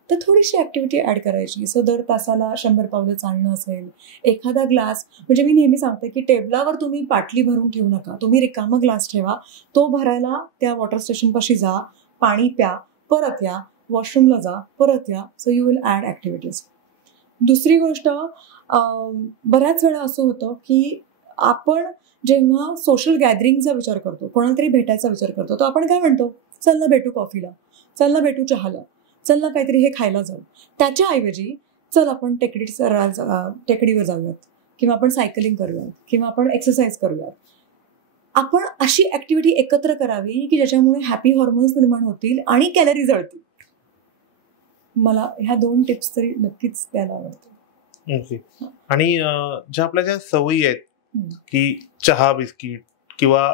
तर थोडीशी ॲक्टिव्हिटी ॲड करायची. सो दर तासाला 100 पावलं चालणं असेल, एखादा ग्लास, म्हणजे मी नेहमी सांगते की टेबलावर तुम्ही बाटली भरून ठेवू नका, तुम्ही रिकामा ग्लास ठेवा, तो भरायला त्या वॉटर स्टेशनपाशी जा, पाणी प्या, परत या, वॉशरूमला जा, परत या. So you will add activities. दुसरी गोष्ट, बऱ्याच वेळा असं होतं की आपण जेव्हा सोशल गॅदरिंगचा विचार करतो, कोणाला तरी भेटायचा विचार करतो, तर आपण काय म्हणतो, चल ना भेटू कॉफीला, चल ना भेटू चहाला, चल ना काहीतरी हे खायला जाऊ. त्याच्याऐवजी चल आपण टेकडीवर जाऊयात, किंवा आपण सायकलिंग करूयात, किंवा आपण एक्सरसाइज करूयात. आपण अशी ॲक्टिव्हिटी एकत्र करावी की ज्याच्यामुळे हॅपी हॉर्मोन्स निर्माण होतील आणि कॅलरी जळतील. मला ह्या 2 टिप्स तरी नक्कीच द्यायला आवडतील. आणि ज्या आपल्या ज्या सवयी आहेत की चहा, बिस्किट किंवा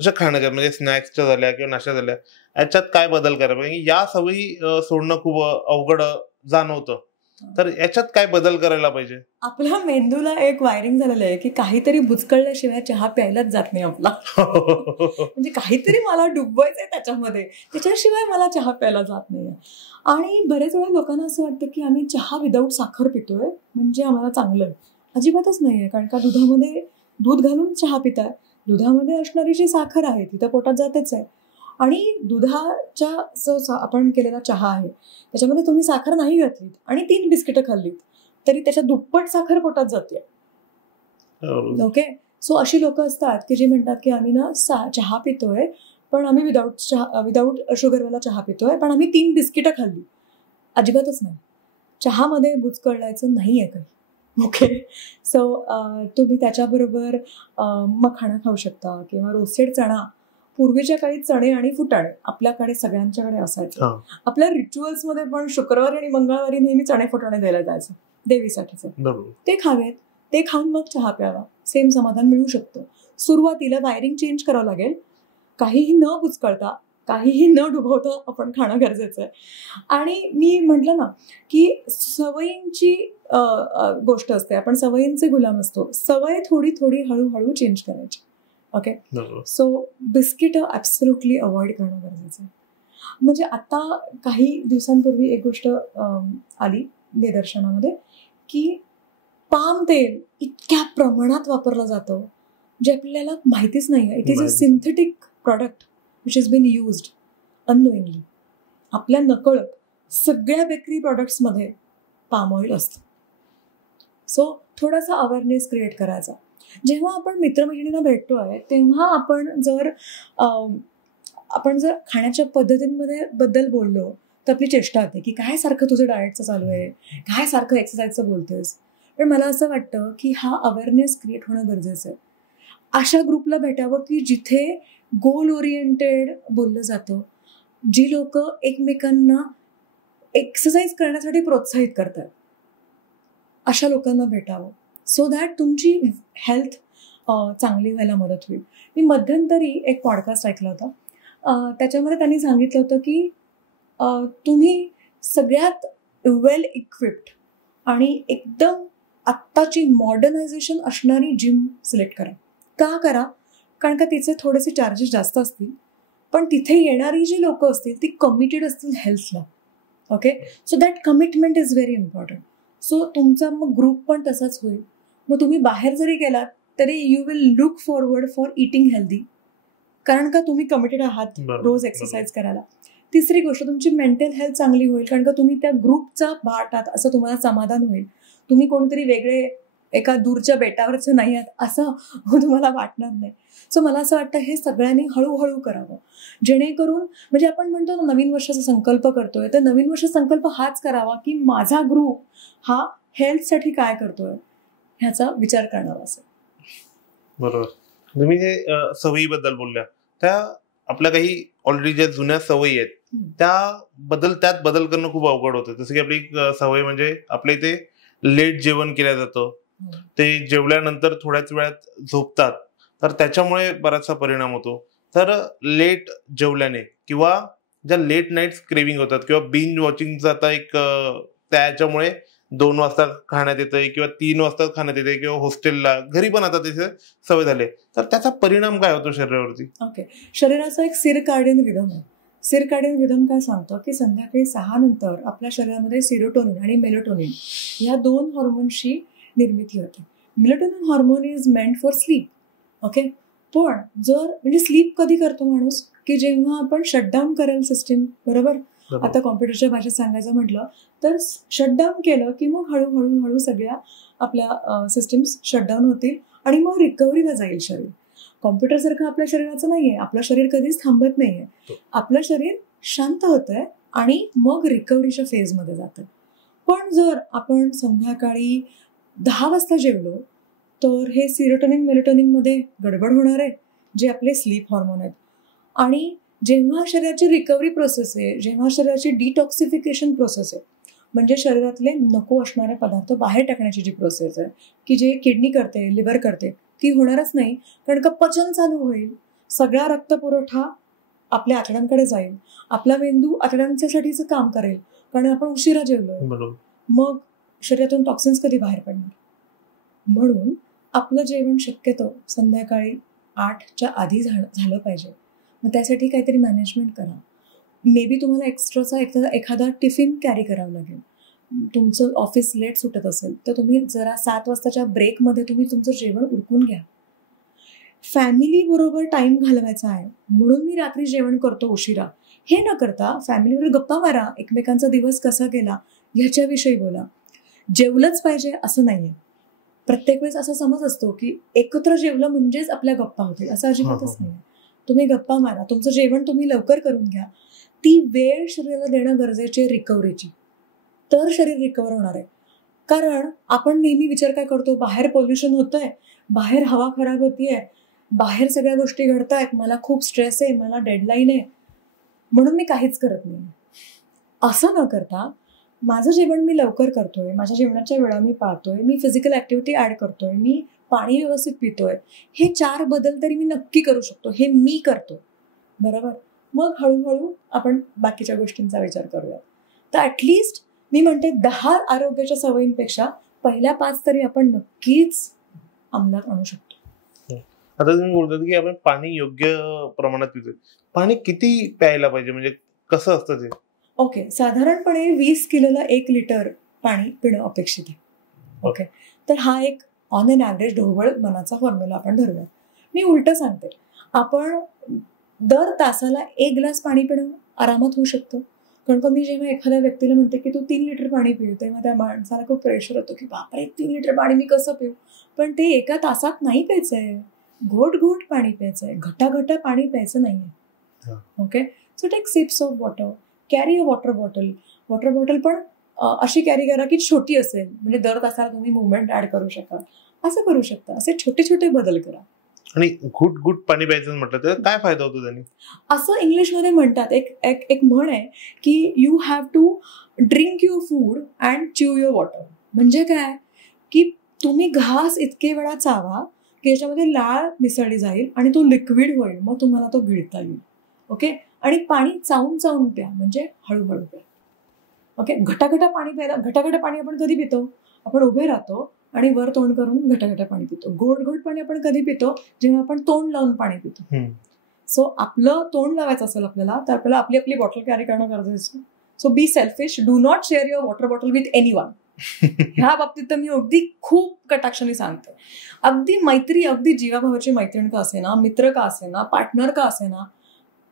अशा खाण्याच्या म्हणजे स्नॅक्सच्या झाल्या किंवा नाश्ता झाल्या, याच्यात काय बदल करायला पाहिजे? या सवयी सोडणं खूप अवघड जाणवतं, तर याच्यात काय बदल करायला पाहिजे? आपल्या मेंदूला एक वायरिंग झालेलं आहे की काहीतरी बुचकळल्याशिवाय चहा प्यायलाच जात नाही आपला. म्हणजे काहीतरी मला डुबवायचंय त्याच्यामध्ये, त्याच्याशिवाय मला चहा प्यायला जात नाही. आणि बरेच वेळा लोकांना असं वाटतं की आम्ही चहा विदाऊट साखर पितोय म्हणजे आम्हाला चांगलं आहे. अजिबातच नाही आहे, कारण का दुधामध्ये दूध घालून चहा पिताय, दुधामध्ये असणारी जी साखर आहे ती तर पोटात जातेच आहे. आणि दुधाच्या जो आपण केलेला चहा आहे त्याच्यामध्ये तुम्ही साखर नाही घातलीत आणि 3 बिस्किटं खाल्लीत तरी त्याच्या दुप्पट साखर पोटात जाते. ओके, सो अशी लोक असतात की जे म्हणतात की आम्ही ना चहा पितोय पण आम्ही विदाऊट शुगरवाला चहा पितोय, पण आम्ही 3 बिस्किटं खाल्ली. अजिबातच नाही, चहामध्ये बुचकळायचं नाही आहे काही. ओके, सो तुम्ही त्याच्याबरोबर मखाणा खाऊ शकता किंवा रोस्टेड चणा. पूर्वीच्या काळी चणे आणि फुटाणे आपल्याकडे सगळ्यांच्याकडे असायचं. आपल्या रिच्युअल्समध्ये पण शुक्रवारी आणि मंगळवारी नेहमी चणे फुटाणे द्यायला जायचं देवीसाठीचं. ते खावेत, ते खाऊन मग चहा प्यावा, सेम समाधान मिळू शकतं. सुरुवातीला वायरिंग चेंज करावं लागेल, काहीही न बुचकळता, काहीही न डुबवता आपण खाणं गरजेचं आहे. आणि मी म्हटलं ना की सवयींची गोष्ट असते, आपण सवयींचे गुलाम असतो. सवय थोडी थोडी हळूहळू चेंज करायची. Okay, so biscuit absolutely avoid करणं गरजेचं आहे. म्हणजे आता काही दिवसांपूर्वी एक गोष्ट आली निदर्शनामध्ये की पाम तेल इतक्या प्रमाणात वापरलं जातं जे आपल्याला माहितीच नाही. It is a synthetic product which is been used unknowingly. आपल्या नकळत सगळ्या बेकरी प्रॉडक्ट्समध्ये पाम ऑइल असतं. सो थोडासा अवेअरनेस क्रिएट करायचा. जेव्हा आपण मित्रमैत्रिणींना भेटतोय तेव्हा आपण जर खाण्याच्या पद्धतींमध्ये बद्दल बोललो तर आपली चेष्टा होते की काय सारखं तुझं डाएटचं चालू आहे, काय सारखं एक्सरसाइजचं बोलतेस. पण मला असं वाटतं की हा अवेअरनेस क्रिएट होणं गरजेचं आहे. अशा ग्रुपला भेटावं की जिथे गोल ओरिएंटेड बोललं जातं, जी लोक एकमेकांना एक्सरसाइज करण्यासाठी प्रोत्साहित करतात, अशा लोकांना भेटावं सो दॅट तुमची हेल्थ चांगली व्हायला मदत होईल. मी मध्यंतरी एक पॉडकास्ट ऐकला होता. त्याच्यामध्ये त्यांनी सांगितलं होतं की तुम्ही सगळ्यात वेल इक्विप्ड आणि एकदम आत्ताची मॉडर्नायझेशन असणारी जिम सिलेक्ट करा. का करा? कारण का तिचे थोडेसे चार्जेस जास्त असतील, पण तिथे येणारी जी लोक असतील ती कमिटेड असतील हेल्थला. Okay, so that commitment is very important. So तुमचा मग ग्रुप पण तसाच होईल. मग तुम्ही बाहेर जरी गेलात तरी you will look forward for eating healthy, कारण का तुम्ही कमिटेड आहात रोज एक्सरसाइज करायला. तिसरी गोष्ट, तुमची मेंटल हेल्थ चांगली होईल कारण का तुम्ही त्या ग्रुपचा पार्ट आहात असं तुम्हाला समाधान होईल. तुम्ही कोणतरी वेगळे एका दूरच्या बेटावरचे नाही आहात असं तुम्हाला वाटणार नाही. सो मला असं वाटतं हे सगळ्यांनी हळूहळू करावं, जेणेकरून म्हणजे आपण म्हणतो ना नवीन वर्षाचा संकल्प करतोय, तर नवीन वर्ष संकल्प हाच करावा की माझा ग्रुप हा हेल्थसाठी काय करतोय ह्याचा विचार करणारा असेल. बरोबर. तुम्ही जे सवयीबद्दल बोलल्या त्या आपल्या काही ऑलरेडी ज्या जुन्या सवयी आहेत त्यात बदल करणं खूप अवघड होतं. जसं की आपली सवय म्हणजे आपल्या इथे लेट जेवण केलं जातं, ते जेवल्यानंतर थोड्याच वेळात झोपतात, तर त्याच्यामुळे बराचसा परिणाम होतो. तर लेट जेवल्याने किंवा ज्या लेट नाईट्स क्रेविंग होतात किंवा बिंज वॉचिंगचा आता एक त्याच्यामुळे 2 वाजता खाण्यात येतंय किंवा 3 वाजता खाण्यात येते किंवा हॉस्टेलला घरी पण आता त्याचे सवय झाली, तर त्याचा परिणाम काय होतो शरीरावरती? ओके, शरीराचा एक सिरकार्डियन रिदम आहे. सिरकार्डियन रिदम काय सांगतो की संध्याकाळी 6 नंतर आपल्या शरीरामध्ये सेरोटोनिन आणि मेलाटोनिन या 2 हॉर्मोन्सची निर्मिती होते. Melatonin hormone is meant for sleep. Okay, पण म्हणजे स्लीप कधी करतो माणूस की जेव्हा आपण शटडाऊन करेल सिस्टीम. बरोबर. आता कॉम्प्युटरच्या भाषेत सांगायचं म्हटलं तर शटडाऊन केलं की मग हळूहळू सगळ्या आपल्या सिस्टीम्स शटडाऊन होतील आणि मग रिकव्हरीला जाईल शरीर. कॉम्प्युटरसारखं आपल्या शरीराचं नाहीये. आपलं शरीर कधीच थांबत नाहीये. आपलं शरीर शांत होतंय आणि मग रिकव्हरीच्या फेजमध्ये जातं. पण जर आपण संध्याकाळी 10 वाजता जेवलो तर हे सेरोटोनिन मेलाटोनिनमध्ये गडबड होणार आहे, जे आपले स्लीप हॉर्मोन आहेत. आणि जेव्हा शरीराची रिकव्हरी प्रोसेस आहे, जेव्हा शरीराची डिटॉक्सिफिकेशन प्रोसेस आहे, म्हणजे शरीरातले नको असणारे पदार्थ बाहेर टाकण्याची जी प्रोसेस आहे की जे किडनी करते, लिव्हर करते, ती होणारच नाही. कारण का पचन चालू होईल, सगळा रक्तपुरवठा आपल्या आतड्यांकडे जाईल, आपला मेंदू आतड्यांच्यासाठीचं काम करेल कारण आपण उशिरा जेवलोय. मग शरीरातून टॉक्सिन्स कधी बाहेर पडणार? म्हणून आपलं जेवण शक्यतो संध्याकाळी 8च्या आधी झालं पाहिजे. मग त्यासाठी काहीतरी मॅनेजमेंट करा. मे बी तुम्हाला एक्स्ट्राचा एखादा टिफिन कॅरी करावं लागेल. तुमचं ऑफिस लेट सुटत असेल तर तुम्ही जरा 7 वाजताच्या ब्रेकमध्ये तुम्ही तुमचं जेवण उरकून घ्या. फॅमिली बरोबर टाइम घालवायचा आहे म्हणून मी रात्री जेवण करतो उशिरा, हे न करता फॅमिलीवर गप्पा मारा, एकमेकांचा दिवस कसा गेला ह्याच्याविषयी बोला. जेवलंच पाहिजे असं नाहीये. प्रत्येक वेळेस असा समज असतो की एकत्र जेवलं म्हणजेच आपल्या गप्पा होतील, असं अजिबातच नाही. तुम्ही गप्पा मारा, तुमचं जेवण तुम्ही लवकर करून घ्या. ती वेळ शरीराला देणं गरजेची आहे रिकव्हरीची, तर शरीर रिकव्हर होणार आहे. कारण आपण नेहमी विचार काय करतो, बाहेर पोल्युशन होतंय, बाहेर हवा खराब होतीये, बाहेर सगळ्या गोष्टी घडतायत, मला खूप स्ट्रेस आहे, मला डेडलाईन आहे म्हणून मी काहीच करत नाही. असं न करता माझं जेवण मी लवकर करतोय, माझ्या जेवणाच्या वेळा मी पाळतोय, मी फिजिकल ऍक्टिव्हिटी ऍड करतोय, मी पाणी व्यवस्थित पितोय, हे 4 बदल तरी मी नक्की करू शकतो. हे मी करतो. बरोबर. मग हळूहळू आपण बाकीच्या गोष्टींचा विचार करूया. तर ऍटलिस्ट मी म्हणते 10 आरोग्याच्या सवयींपेक्षा पहिल्या 5 तरी आपण नक्कीच अंमलात आणू शकतो. आता तुम्ही बोलतात की आपण पाणी योग्य प्रमाणात पितोय. पाणी किती प्यायला पाहिजे, म्हणजे कसं असतं ते? ओके, साधारणपणे 20 किलोला 1 लिटर पाणी पिणं अपेक्षित आहे. ओके, तर हा एक ऑन एन ॲव्हरेज ढोबळ मनाचा फॉर्म्युला आपण धरूया. मी उलटं सांगते, आपण दर तासाला 1 ग्लास पाणी पिणं आरामात होऊ शकतं. कारण का मी जेव्हा एखाद्या व्यक्तीला म्हणते की तू 3 लिटर पाणी पिऊ, तेव्हा त्या माणसाला खूप प्रेशर होतो की बापरे 3 लिटर पाणी मी कसं पिऊ. पण ते एका तासात नाही प्यायचंय, घोट घोट पाणी प्यायचंय, घटा पाणी प्यायचं नाहीये. Okay, so take sips of water, carry a water bottle पण अशी कॅरी करा की छोटी असेल, म्हणजे दर तासाला तुम्ही मुवमेंट ऍड करू शकाल. असं करू शकता, असे छोटे छोटे बदल करा. आणि घुट पाणी प्यायचं म्हटलं तर काय फायदा होतो त्यांनी? असं इंग्लिशमध्ये म्हणतात, एक म्हण आहे की you have to drink your food and chew your water. म्हणजे काय की तुम्ही घास इतके वेळा चावा की याच्यामध्ये लाळ मिसळली जाईल आणि तो लिक्विड होईल, मग तुम्हाला तो गिळता येईल. ओके, आणि पाणी चावून प्या, म्हणजे हळूहळू प्या. ओके, घटाघटा पाणी आपण कधी पितो? आपण उभे राहतो आणि वर तोंड करून घटाघटा पाणी पितो. घोट पाणी आपण कधी पितो? जेव्हा आपण तोंड लावून पाणी पितो. सो आपलं तोंड लावायचं असेल आपल्याला, तर आपल्याला आपली बॉटल कॅरी करणं गरजेचं. So be selfish, do not share your water bottle with anyone. ह्या बाबतीत तर मी अगदी खूप कटाक्षाने सांगते. अगदी मैत्री, अगदी जीवाभावाची मैत्रीण का असेना, मित्र का असेना, पार्टनर का असेना,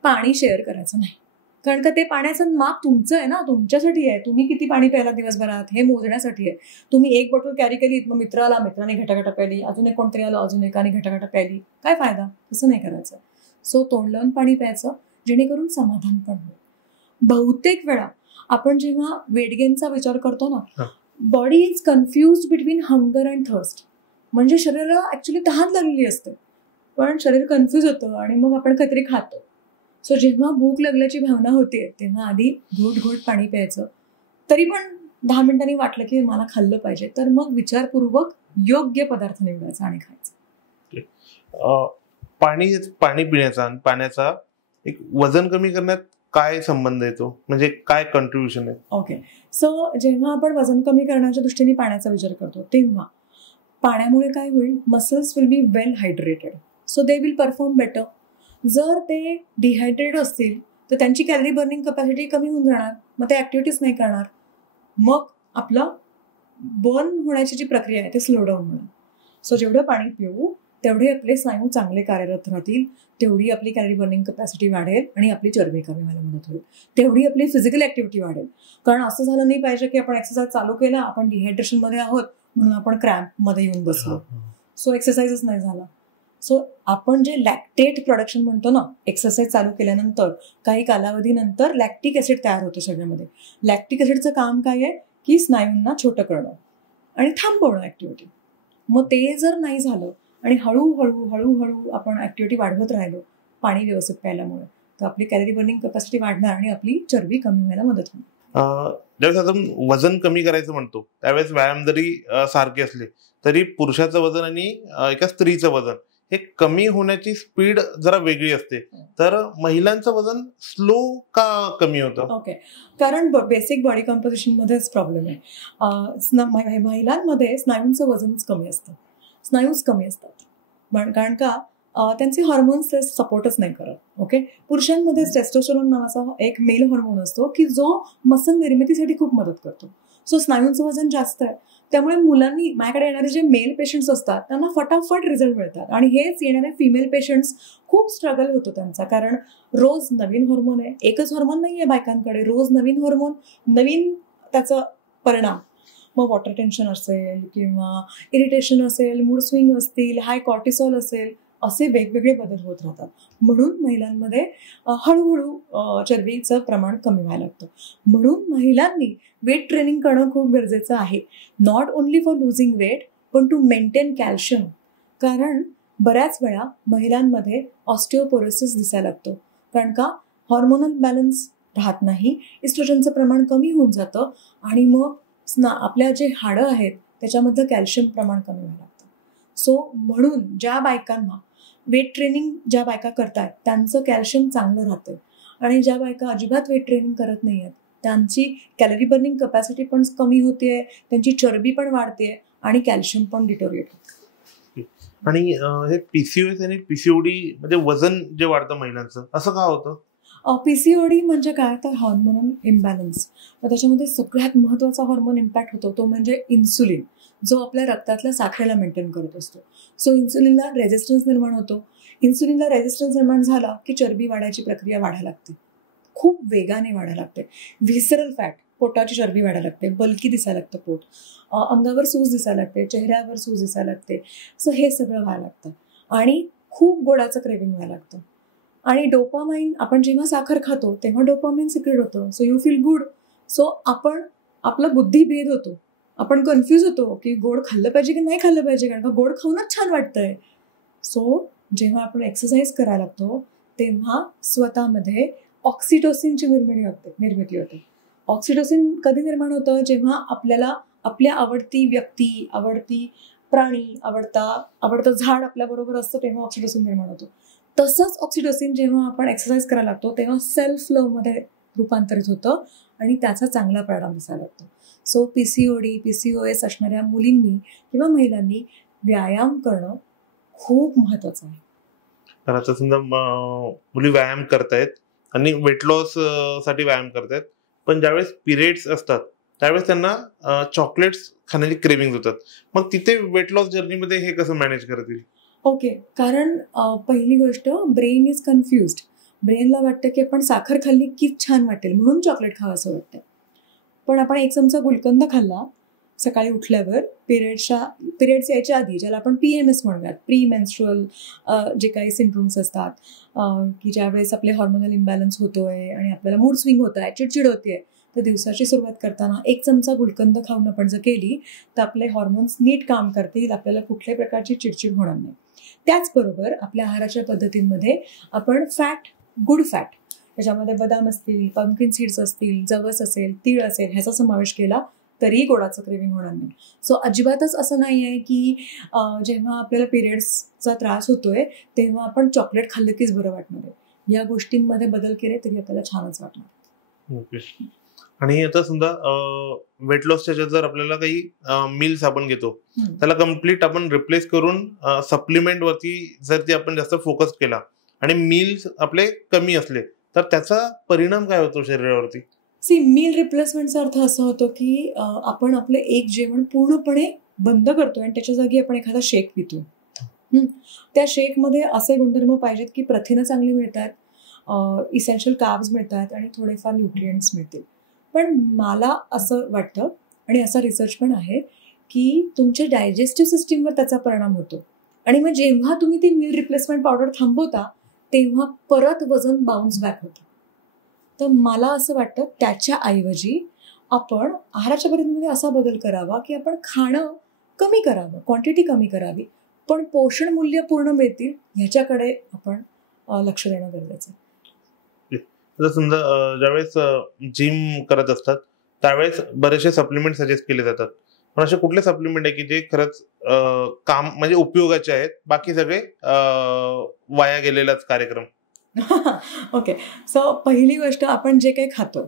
पाणी शेअर करायचं नाही. कारण का ते पाण्याचं माप तुमचं आहे ना, तुमच्यासाठी आहे. तुम्ही किती पाणी प्यायला दिवसभरात हे मोजण्यासाठी आहे. तुम्ही 1 बॉटल कॅरी केली, मग मित्राने घटाघटा प्यायली, अजून एक कोणतरी आलं, अजून एकाने घटाघटा प्यायली, काय फायदा? तसं नाही करायचं. सो तोंड लावून पाणी प्यायचं, जेणेकरून समाधान पण होईल. बहुतेक वेळा आपण जेव्हा वेट गेनचा विचार करतो ना, body is confused between hunger and thirst. म्हणजे शरीराला ऍक्च्युली तहान लागलेली असते, पण शरीर कन्फ्यूज होतं आणि मग आपण काहीतरी खातो. सो जेव्हा भूक लागल्याची भावना होते, तेव्हा आधी घोट पाणी प्यायचं. तरी पण 10 मिनिटांनी वाटलं की मला खाल्लं पाहिजे, तर मग विचारपूर्वक योग्य पदार्थ निवडायचा आणि खायचा. पाणी पिण्याचा आणि पाण्याचा एक वजन कमी करण्यात काय संबंध येतो, म्हणजे काय कंट्रीब्युशन आहे? ओके, सो जेव्हा आपण वजन कमी करण्याच्या दृष्टीने पाण्याचा विचार करतो, तेव्हा पाण्यामुळे काय होईल? Muscles will be well hydrated, so they will perform better. जर ते डिहायड्रेटेड असतील तर त्यांची कॅलरी बर्निंग कपॅसिटी कमी होऊन जाणार, मग ते ऍक्टिव्हिटीज नाही करणार, मग आपलं बर्न होण्याची जी प्रक्रिया आहे ते स्लो डाऊन होणार. सो जेवढं पाणी पिऊ तेवढे आपले स्नायू चांगले कार्यरत राहतील, तेवढी आपली कॅलरी बर्निंग कपॅसिटी वाढेल आणि आपली चरबी कमी व्हायला मदत होईल. तेवढी आपली फिजिकल ऍक्टिव्हिटी वाढेल. कारण असं झालं नाही पाहिजे की आपण एक्सरसाइज चालू केला, आपण डिहायड्रेशनमध्ये आहोत म्हणून आपण क्रॅम्पमध्ये येऊन बसलो, सो एक्सरसाइजच नाही झाला. सो आपण जे लॅक्टेट प्रोडक्शन म्हणतो ना, एक्सरसाइज चालू केल्यानंतर काही कालावधीनंतर लॅक्टिक ऍसिड तयार होतं शरीरामध्ये. लॅक्टिक ऍसिडचं काम काय आहे की स्नायूंना छोटं करणं आणि थांबवणं ऍक्टिव्हिटी. मग ते जर नाही झालं आणि हळूहळू आपण ऍक्टिव्हिटी वाढवत राहिलो पाणी व्यवस्थित प्यायल्यामुळे, तर आपली कॅलरी बर्निंग कपॅसिटी वाढणार आणि आपली चरबी कमी व्हायला मदत होणार. ज्यावेळेस आपण वजन कमी करायचं म्हणतो त्यावेळेस व्यायाम जरी सारखे असले तरी पुरुषाचं वजन आणि एका स्त्रीचं वजन हे कमी होण्याची स्पीड जरा वेगळी असते. तर महिलांचं वजन स्लो का कमी होतं? ओके, कारण बेसिक बॉडी कॉम्पोजिशन मध्येच प्रॉब्लेम आहे. महिलांमध्ये स्नायूंचं वजनच कमी असतं, स्नायूच कमी असतात. कारण का त्यांचे हॉर्मोन्स ते सपोर्टच नाही करत. ओके, पुरुषांमध्ये टेस्टोस्टेरोन नावाचा एक मेल हॉर्मोन असतो की जो मसल निर्मितीसाठी खूप मदत करतो. सो स्नायूंचं वजन जास्त आहे, त्यामुळे मुलांनी माझ्याकडे येणारे जे मेल पेशंट्स असतात त्यांना फटाफट रिझल्ट मिळतात. आणि हेच येणारे फिमेल पेशंट्स खूप स्ट्रगल होतो त्यांचा, कारण रोज नवीन हॉर्मोन आहे. एकच हॉर्मोन नाही आहे बायकांकडे, रोज नवीन हॉर्मोन, नवीन त्याचा परिणाम. मग वॉटर टेन्शन असेल किंवा इरिटेशन असेल, मूड स्विंग असतील, हाय कॉर्टिसॉल असेल, असे वेगवेगळे बदल होत राहतात. म्हणून महिलांमध्ये हळूहळू चरबीचं प्रमाण कमी व्हायला लागतं. म्हणून महिलांनी वेट ट्रेनिंग करणं खूप गरजेचं आहे, not only for losing weight पण टू मेंटेन कॅल्शियम. कारण बऱ्याच वेळा महिलांमध्ये ऑस्टिओपोरोसिस दिसायला लागतो, कारण का हॉर्मोनल बॅलन्स राहत नाही, इस्ट्रोजनचं प्रमाण कमी होऊन जातं आणि मग आपल्या जे हाडं आहेत त्याच्यामधलं कॅल्शियम प्रमाण कमी व्हायला लागतं. सो म्हणून ज्या बायकांना वेट ट्रेनिंग ज्या बायका करतात त्यांचं कॅल्शियम चांगलं राहतं, आणि ज्या बायका अजिबात वेट ट्रेनिंग करत नाही आहेत त्यांची कॅलरी बर्निंग कपॅसिटी पण कमी होते, त्यांची चरबी पण वाढते आणि कॅल्शियम पण डिटोरिएट होतं. आणि हे पीसीओएस आणि पीसीओडी म्हणजे वजन जे वाढतं महिलांचं, असं का होतं? पीसीओडी म्हणजे काय, तर हॉर्मोनल इम्बॅलन्स. तर त्याच्यामध्ये सगळ्यात महत्त्वाचा हॉर्मोन इम्पॅक्ट होतो तो म्हणजे इन्सुलिन. जो आपल्या रक्तातल्या साखरेला मेंटेन करत असतो. सो इन्सुलिनला रेझिस्टन्स निर्माण होतो. इन्सुलिनला रेझिस्टन्स निर्माण झाला की चरबी वाढायची प्रक्रिया वाढायला लागते, खूप वेगाने वाढायला लागते. व्हिसरल फॅट, पोटाची चरबी वाढायला लागते, बल्की दिसायला लागतं पोट, अंगावर सूज दिसायला लागते, चेहऱ्यावर सूज दिसायला लागते. सो हे सगळं व्हायला लागतं आणि खूप गोडाचं क्रेविंग व्हायला लागतं. आणि डोपामाइन, आपण जेव्हा साखर खातो तेव्हा डोपामाइन सिक्रेट होतं. So you feel good. So आपला बुद्धिभेद होतो, आपण कन्फ्यूज होतो की गोड खाल्लं पाहिजे की नाही खाल्लं पाहिजे, कारण का गोड खाऊनच छान वाटतंय. सो जेव्हा आपण एक्सरसाइज करायला लागतो तेव्हा स्वतःमध्ये ऑक्सिटोसिनची निर्मिती होते. ऑक्सिटोसिन कधी निर्माण होतं? जेव्हा आपल्याला आपल्या आवडती व्यक्ती, आवडती प्राणी, आवडतं झाड आपल्याबरोबर असतं तेव्हा ऑक्सिटोसिन निर्माण होतो. तसंच ऑक्सिटोसिन जेव्हा आपण एक्सरसाइज करायला लागतो तेव्हा सेल्फ लव्हमध्ये रूपांतरित होतं आणि त्याचा चांगला परिणाम दिसायला लागतो. सो PCOD, PCOS असणाऱ्या मुलींनी किंवा महिलांनी व्यायाम करणं खूप महत्वाचं आहे. तर आता समजा मुली व्यायाम करतायत आणि वेट लॉस साठी व्यायाम करतायत, पण ज्यावेळेस पिरियड्स असतात त्यावेळेस त्यांना चॉकलेट्स खाण्याची क्रेविंग होतात. मग तिथे वेट लॉस जर्नीमध्ये हे कसं मॅनेज करतील? ओके, कारण पहिली गोष्ट, ब्रेन इज कन्फ्युज्ड. ब्रेनला वाटतं की आपण साखर खाल्ली की छान वाटेल म्हणून चॉकलेट खावं असं वाटतं. पण आपण एक चमचा गुलकंद खाल्ला सकाळी उठल्यावर, पिरियड्स यायच्या आधी, ज्याला आपण PMS म्हणूयात, प्री मेन्स्ट्रुअल जे काही सिम्पटम्स असतात, की ज्यावेळेस आपले हॉर्मोनल इम्बॅलन्स होतोय आणि आपल्याला मूड स्विंग होत आहे, चिडचिड होते, तर दिवसाची सुरुवात करताना एक चमचा गुलकंद खाऊन आपण जर केली तर आपले हॉर्मोन्स नीट काम करतील, आपल्याला कुठल्याही प्रकारची चिडचिड होणार नाही. त्याचबरोबर आपल्या आहाराच्या पद्धतींमध्ये आपण गुड फॅट, त्याच्यामध्ये बदाम असतील, पंपकिन सीड्स असतील, जवस असेल, तीळ असेल, ह्याचा समावेश केला तरी गोडाचं क्रेविंग होणार नाही. सो अजिबातच असं नाही आहे की जेव्हा आपल्याला पिरियड्सचा त्रास होतोय तेव्हा आपण चॉकलेट खाल्लं कीच बरं वाटणार आहे. या गोष्टींमध्ये बदल केले तरी आपल्याला छानच वाटणार. ओके. आणि आता समजा वेट लॉसच्या जर आपल्याला काही मील्स आपण घेतो त्याला कम्प्लीट आपण रिप्लेस करून सप्लिमेंट वरती जर ते आपण जास्त फोकस केला आणि मील्स आपले कमी असले तर त्याचा परिणाम काय होतो शरीरावरती? मील रिप्लेसमेंटचा अर्थ असा होतो की आपण आपलं एक जेवण पूर्णपणे बंद करतोय आणि त्याच्या जागी आपण एखादा शेक पितो. त्या शेकमध्ये असे गुणधर्म पाहिजेत की प्रथिनं चांगली मिळतात, इसेन्शियल कार्ब्स मिळतात आणि थोडेफार न्यूट्रिएंट्स मिळतील. पण मला असं वाटतं आणि असा रिसर्च पण आहे की तुमच्या डायजेस्टिव्ह सिस्टीमवर त्याचा परिणाम होतो आणि मग जेव्हा तुम्ही ती मील रिप्लेसमेंट पावडर थांबवता तेव्हा परत वजन बाउन्स बॅक होतं. तर मला असं वाटतं त्याच्या ऐवजी आपण आहाराच्या पद्धतीमध्ये असा बदल करावा की आपण खाणं कमी करावं, क्वांटिटी कमी करावी, पण पोषण मूल्य पूर्ण मिळतील ह्याच्याकडे आपण लक्ष देणं गरजेचं आहे. समजा ज्यावेळेस जिम करत असतात त्यावेळेस बरेचसे सप्लिमेंट सजेस्ट केले जातात, पण असे कुठले सप्लिमेंट आहे की जे खरंच काम म्हणजे उपयोगाचे आहेत, बाकी सगळे वाया गेलेलाच कार्यक्रम? ओके, सो पहिली गोष्ट, आपण जे काही खातो,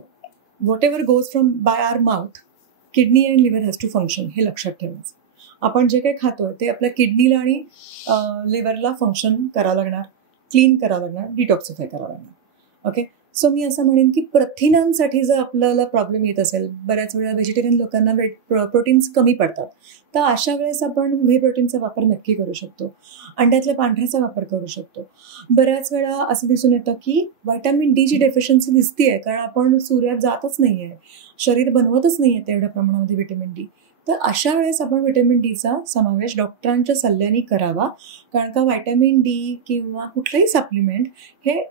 whatever goes from by our mouth, kidney and liver has to function, हे लक्षात ठेवायचं. आपण जे काही खातोय ते आपल्या किडनीला आणि लिव्हरला फंक्शन करावं लागणार, क्लीन करावं लागणार, डिटॉक्सिफाय करावं लागणार. ओके, सो मी असं म्हणेन की प्रथिनांसाठी जर आपल्याला प्रॉब्लेम येत असेल, बऱ्याच वेळा व्हेजिटेरियन लोकांना प्रोटीन्स कमी पडतात, तर अशा वेळेस आपण व्हे प्रोटीनचा वापर नक्की करू शकतो, अंड्यातल्या पांढऱ्याचा वापर करू शकतो. बऱ्याच वेळा असं दिसून येतं की व्हिटॅमिन डीची डेफिशियन्सी दिसतीये, कारण आपण सूर्यात जातच नाही आहे, शरीर बनवतच नाही आहे तेवढ्या प्रमाणामध्ये व्हिटॅमिन डी. तर अशा वेळेस आपण व्हिटॅमिन डीचा समावेश डॉक्टरांच्या सल्ल्याने करावा, कारण का व्हिटॅमिन डी किंवा कुठलंही सप्लिमेंट हे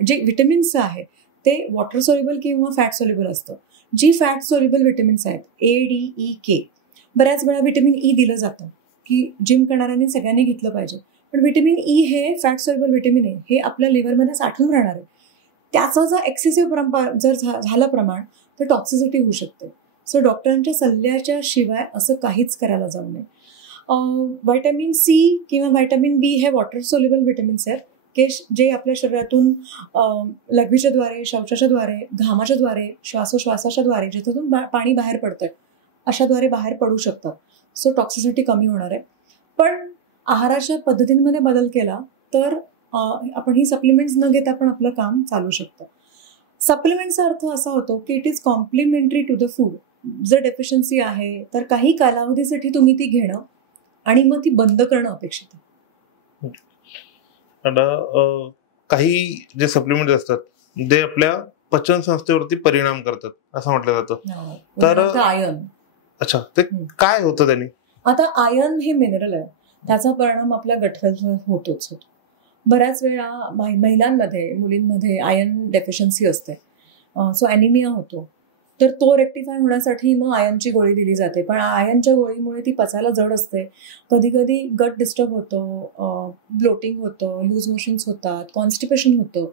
जे व्हिटॅमिन्स आहे ते वॉटर सोल्युबल किंवा फॅट सोल्युबल असतं. जी फॅट सोल्युबल व्हिटॅमिन्स आहेत ADEK, बऱ्याच वेळा व्हिटॅमिन ई दिलं जातं की जिम करणाऱ्यांनी सगळ्यांनी घेतलं पाहिजे, पण व्हिटॅमिन ई हे फॅट सोल्युबल व्हिटॅमिन आहे, हे आपल्या लिव्हरमध्ये साठून राहणार आहे. त्याचं जर एक्सेसिव्ह जर झालं प्रमाण तर टॉक्सिसिटी होऊ शकते. सो डॉक्टरांच्या सल्ल्याच्या शिवाय असं काहीच करायला जाऊ नये. व्हिटॅमिन सी किंवा व्हिटॅमिन बी हे वॉटर सोल्युबल व्हिटॅमिन्स आहेत की जे आपल्या शरीरातून लघवीच्या द्वारे, शौचाच्या द्वारे, घामाच्या द्वारे, श्वासोश्वासाच्या द्वारे, ज्याच्यातून पाणी बाहेर पडतंय अशाद्वारे बाहेर पडू शकतात. सो टॉक्सिसिटी कमी होणार आहे. पण आहाराच्या पद्धतींमध्ये बदल केला तर आपण ही सप्लिमेंट्स न घेता पण आपलं काम चालू शकतं. सप्लिमेंटचा अर्थ असा होतो की it is complementary to the food. जर डेफिशियन्सी आहे तर काही कालावधीसाठी तुम्ही ती घेणं आणि मग ती बंद करणं अपेक्षित आहे. आता काही जे सप्लिमेंट असतात ते आपल्या पचन संस्थेवरती परिणाम करतात असं म्हटलं जातं. तर आयर्न. अच्छा, ते काय होतं त्यांनी? आता आयर्न हे मिनरल आहे, त्याचा परिणाम आपल्या गटहेल्थवर होतोच होतो. बऱ्याच वेळा महिलांमध्ये, मुलींमध्ये आयर्न डेफिशियन्सी असते, सो ॲनिमिया होतो. तर तो रेक्टिफाय होण्यासाठी मग आयर्नची गोळी दिली जाते, पण आयर्नच्या गोळीमुळे ती पचायला जड असते. कधी कधी गट डिस्टर्ब होतं, ब्लोटिंग होतं, लूज मोशन्स होतात, कॉन्स्टिपेशन होतं.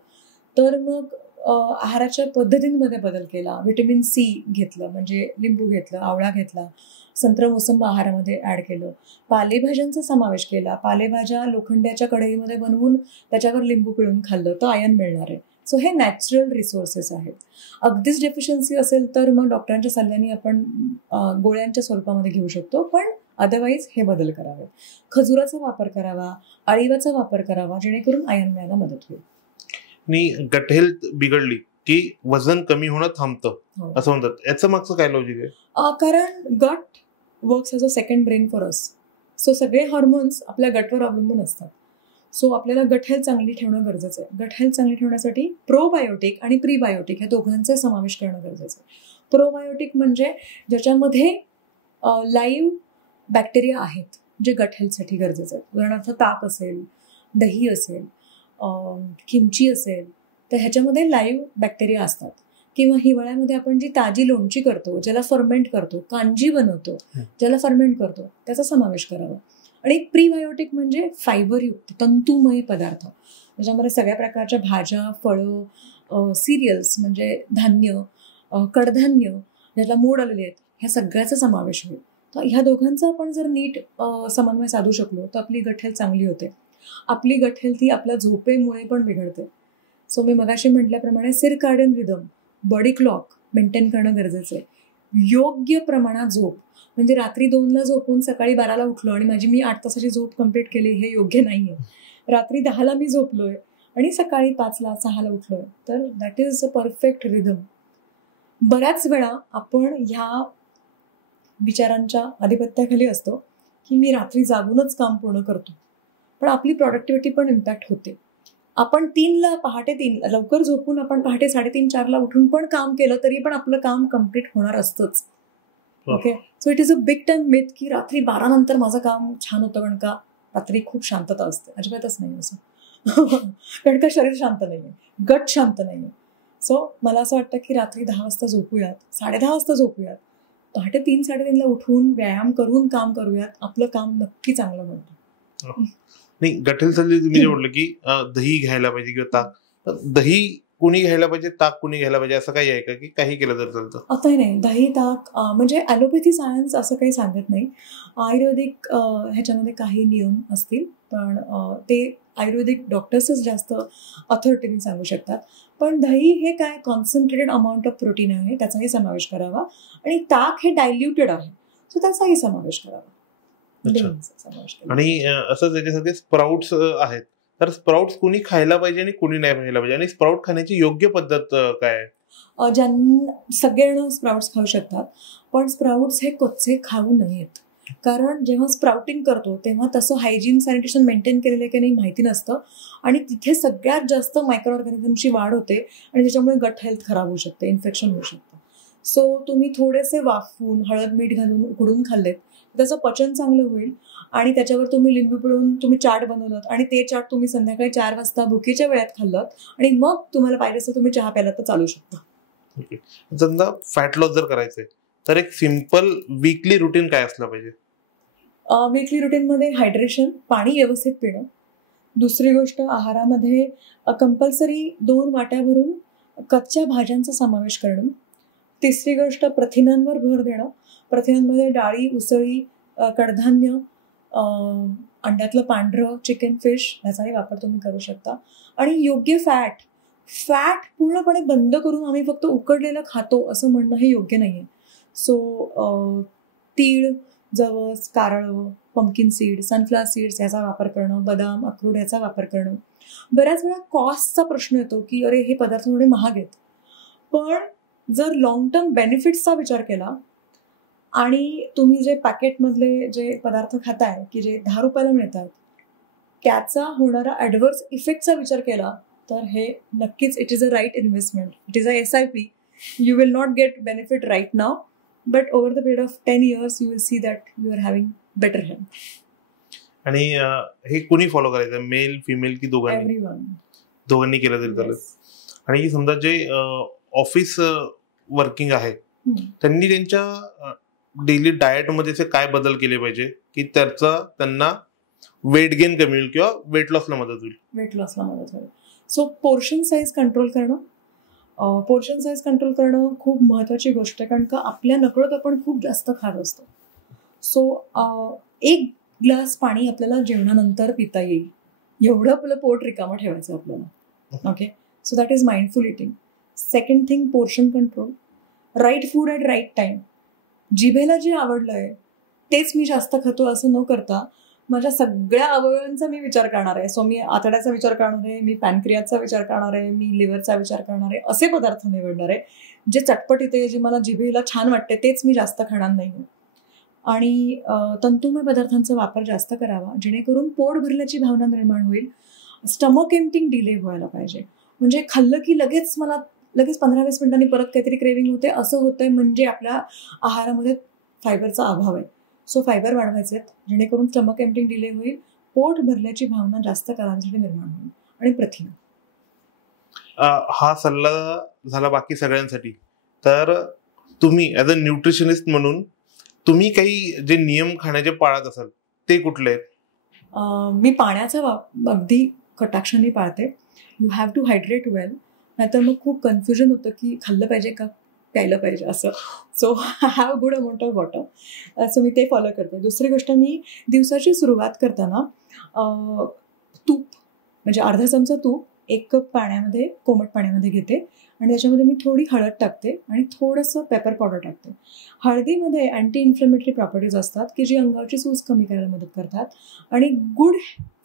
तर मग आहाराच्या पद्धतींमध्ये बदल केला, व्हिटॅमिन सी घेतलं, म्हणजे लिंबू घेतलं, आवळा घेतला, संत्र मोसंबी आहारामध्ये ॲड केलं, पालेभाज्यांचा समावेश केला, पालेभाज्या लोखंडाच्या कढईमध्ये बनवून त्याच्यावर लिंबू पिळून खाल्लं तर आयर्न मिळणार आहे. सो हे नॅचरल रिसोर्सेस आहेत. अगदीच डेफिशियन्सी असेल तर मग डॉक्टरांच्या सल्ल्याने आपण गोळ्यांच्या स्वरूपामध्ये घेऊ शकतो, पण अदरवाईज हे बदल करावे. खजुराचा वापर करावा, अळीवाचा वापर करावा, जेणेकरून आयर्न मिळायला मदत होईल. आणि गट हेल्थ बिघडली की वजन कमी होणं थांबतं असं म्हणतात, याचं मागचं काय लॉजिक आहे? कारण गट works as a second brain for us. So सगळे हॉर्मोन्स आपल्या गटवर अवलंबून असतात. सो आपल्याला गट हेल्थ चांगली ठेवणं गरजेचं आहे. गट हेल्थ चांगली ठेवण्यासाठी प्रोबायोटिक आणि प्रीबायोटिक ह्या दोघांचे समावेश करणं गरजेचं आहे. प्रोबायोटिक म्हणजे ज्याच्यामध्ये लाईव्ह बॅक्टेरिया आहेत जे गट हेल्थसाठी गरजेचं आहे. उदाहरणार्थ ताक असेल, दही असेल, किमची असेल, तर ह्याच्यामध्ये लाईव्ह बॅक्टेरिया असतात. किंवा हिवाळ्यामध्ये आपण जी ताजी लोणची करतो, ज्याला फर्मेंट करतो, कांजी बनवतो, ज्याला फर्मेंट करतो, त्याचा समावेश करावा. आणि प्रीबायोटिक म्हणजे फायबरयुक्त तंतुमय पदार्थ, त्याच्यामध्ये सगळ्या प्रकारच्या भाज्या, फळं, सिरियल्स म्हणजे धान्य, कडधान्य ज्याला मोड आलेले आहेत, ह्या सगळ्याचा समावेश होईल. तर ह्या दोघांचा आपण जर नीट समन्वय साधू शकलो तर आपली गट हेल्थ चांगली होते. आपली गट हेल्थ ही आपल्या झोपेमुळे पण बिघडते. सो मी मगाशी म्हटल्याप्रमाणे circadian rhythm, body clock maintain करणं गरजेचं आहे. योग्य प्रमाणात झोप, म्हणजे रात्री 2ला झोपून सकाळी 12ला उठलो आणि मी 8 तासाची झोप कंप्लीट केली, हे योग्य नाही आहे. रात्री 10ला मी झोपलोय आणि सकाळी 5ला 6ला उठलोय, तर that is a perfect rhythm. बऱ्याच वेळा आपण ह्या विचारांच्या आधिपत्याखाली असतो की मी रात्री जागूनच काम पूर्ण करतो, पण आपली प्रोडक्टिव्हिटी पण इम्पॅक्ट होते. आपण पहाटे 3ला लवकर झोपून आपण पहाटे 3:30-4ला उठून पण काम केलं तरी पण आपलं काम कम्प्लीट होणार असतंच. Okay, so it is a big time myth की रात्री 12 नंतर माझं काम छान होतं, कारण का रात्री खूप शांतता असते. अजिबातच नाही असं. कारण का शरीर शांत नाहीये, गट शांत नाहीये. सो मला असं वाटतं की रात्री 10 वाजता झोपूयात, 10:30 वाजता झोपूयात, पहाटे 3-3:30ला उठून व्यायाम करून काम करूयात, आपलं काम नक्की चांगलं बनतं. नाही, गट हेल्थसाठी तुम्ही जे म्हटलं की दही घ्यायला पाहिजे किंवा ताक, दही कोणी घ्यायला पाहिजे, ताक कोणी घ्यायला पाहिजे, असं काही आहे का की काही केलं तर चालतं? असंही नाही. दही, ताक म्हणजे ॲलोपॅथी सायन्स असं काही सांगत नाही. आयुर्वेदिक ह्याच्यामध्ये काही नियम असतील, पण ते आयुर्वेदिक डॉक्टर्सच जास्त ऑथॉरिटीने सांगू शकतात. पण दही हे काय कॉन्सन्ट्रेटेड अमाऊंट ऑफ प्रोटीन आहे, त्याचाही समावेश करावा. आणि ताक हे डायल्युटेड आहे, सो त्याचाही समावेश करावा. आणि असं त्याच्यासाठी स्प्राउट्स आहेत, तर स्प्राउट्स कोणी खायला पाहिजे आणि कोणी नाही खायला पाहिजे, आणि स्प्राउट खाण्याची योग्य पद्धत काय आहे? सगळेजण स्प्राउट्स खाऊ शकतात, पण स्प्राउट्स हे कच्चे खाऊ नयेत. कारण जेव्हा स्प्राउटिंग करतो तेव्हा तसं हायजीन सॅनिटेशन मेंटेन केलेलं आहे की नाही माहिती नसतं, आणि तिथे सगळ्यात जास्त मायक्रो ऑर्गॅनिझमची वाढ होते आणि त्याच्यामुळे गट हेल्थ खराब होऊ शकते, इन्फेक्शन होऊ शकतं. सो तुम्ही थोडेसे वाफवून हळद मीठ घालून उकडून खाल्लेत, त्याचं पचन चांगलं होईल. आणि त्याच्यावर तुम्ही लिंबू पिळून तुम्ही चाट बनवलं आणि ते चाट तुम्ही संध्याकाळी 4 वाजता भुकेच्या वेळात खाल्लं आणि मग तुम्हाला पाहिजे असं तुम्ही चहा प्यायला तर चालू शकता. समजा फॅट लॉस जर करायचंय तर एक सिम्पल वीकली रुटीन काय असलं पाहिजे? वीकली रुटीनमध्ये हायड्रेशन, पाणी व्यवस्थित पिणं. दुसरी गोष्ट, आहारामध्ये कंपल्सरी 2 वाट्या भरून कच्च्या भाज्यांचा समावेश करणं. तिसरी गोष्ट, प्रथिनांवर भर देणं. प्रथिनांमध्ये डाळी, उसळी, कडधान्य, अंड्यातलं पांढरं, चिकन, फिश ह्याचाही वापर तुम्ही करू शकता. आणि योग्य फॅट पूर्णपणे बंद करून आम्ही फक्त उकडलेलं खातो असं म्हणणं हे योग्य नाही आहे. सो तीळ, जवस, कारळं, पंपकिन सीड, सनफ्लॉवर सीड्स याचा वापर करणं, बदाम, अक्रोड याचा वापर करणं. बऱ्याच वेळा कॉस्टचा प्रश्न येतो की अरे हे पदार्थ थोडे महाग आहेत, पण जर लॉंग टर्म बेनिफिट्सचा विचार केला आणि तुम्ही जे पॅकेटमधले जे पदार्थ खाताय की जे 10 रुपयाला मिळतात त्याचा होणारा ॲडव्हर्स इफेक्टचा विचार केला तर हे नक्कीच it is a right investment. It is a SIP. You will not get benefit right now, but over the period of 10 years you will see that you are having better health. आणि हे कुणी follow करायचं, male female की दोघांनी? Everyone. दोघांनी केलं तरी चालेल. आणि समजा जे ऑफिस वर्किंग आहे त्यांनी त्यांच्या डेली डाएटमध्ये असे काय बदल केले पाहिजे की त्याचा त्यांना वेट गेन कमी होईल किंवा वेट लॉसला मदत होईल? वेट लॉसला मदत होईल. सो पोर्शन साईज कंट्रोल करणं. पोर्शन साईज कंट्रोल करणं खूप महत्त्वाची गोष्ट आहे, कारण का आपल्या नकळत आपण खूप जास्त खात असतो. सो 1 ग्लास पाणी आपल्याला जेवणानंतर पिता येईल एवढं आपलं पोट रिकामं ठेवायचं आपल्याला. Okay, so that is mindful eating. Second thing, portion control. Right food at right time. जिभेला जे आवडलंय तेच मी जास्त खातो असं न करता माझ्या सगळ्या अवयवांचा मी विचार करणार आहे. सो मी आतड्याचा विचार करणार आहे, मी पॅनक्रियाचा विचार करणार आहे, मी लिव्हरचा विचार करणार आहे, असे पदार्थ निवडणार आहे जे चटपट येते, जे मला जिभेला छान वाटते तेच मी जास्त खाणार नाही. आणि तंतुमय पदार्थांचा वापर जास्त करावा जेणेकरून पोट भरल्याची भावना निर्माण होईल. स्टमक एम्प्टिंग डिले व्हायला पाहिजे. म्हणजे खाल्लं की लगेच 15-20 मिनिटांनी परत काहीतरी क्रेविंग होते असं होतंय, म्हणजे आपल्या आहारामध्ये फायबरचा अभाव आहे. सो फायबर वाढवायचे आहेत जेणेकरून स्टमक एम्प्टिंग डिले होईल, पोट भरल्याची भावना जास्त काळासाठी निर्माण होईल. आणि प्रथिन. हा सल्ला झाला बाकी सगळ्यांसाठी. तर तुम्ही ॲज अ न्यूट्रिशनिस्ट म्हणून तुम्ही काही जे नियम खाण्याचे पाळत असाल ते कुठले आहेत? मी पाण्याचा अगदी कटाक्षाने पाळते. यू हॅव टू हायड्रेट वेल, नाहीतर मग खूप कन्फ्युजन होतं की खाल्लं पाहिजे का प्यायलं पाहिजे असं. So have good amount of water. So मी ते फॉलो करते. दुसरी गोष्ट, मी दिवसाची सुरुवात करताना तूप म्हणजे अर्धा चमचा तूप 1 कप पाण्यामध्ये, कोमट पाण्यामध्ये घेते आणि त्याच्यामध्ये मी थोडी हळद टाकते आणि थोडंसं पेपर पावडर टाकते. हळदीमध्ये अँटी इन्फ्लेमेटरी प्रॉपर्टीज असतात की जी अंगाची सूज कमी करायला मदत करतात. आणि गुड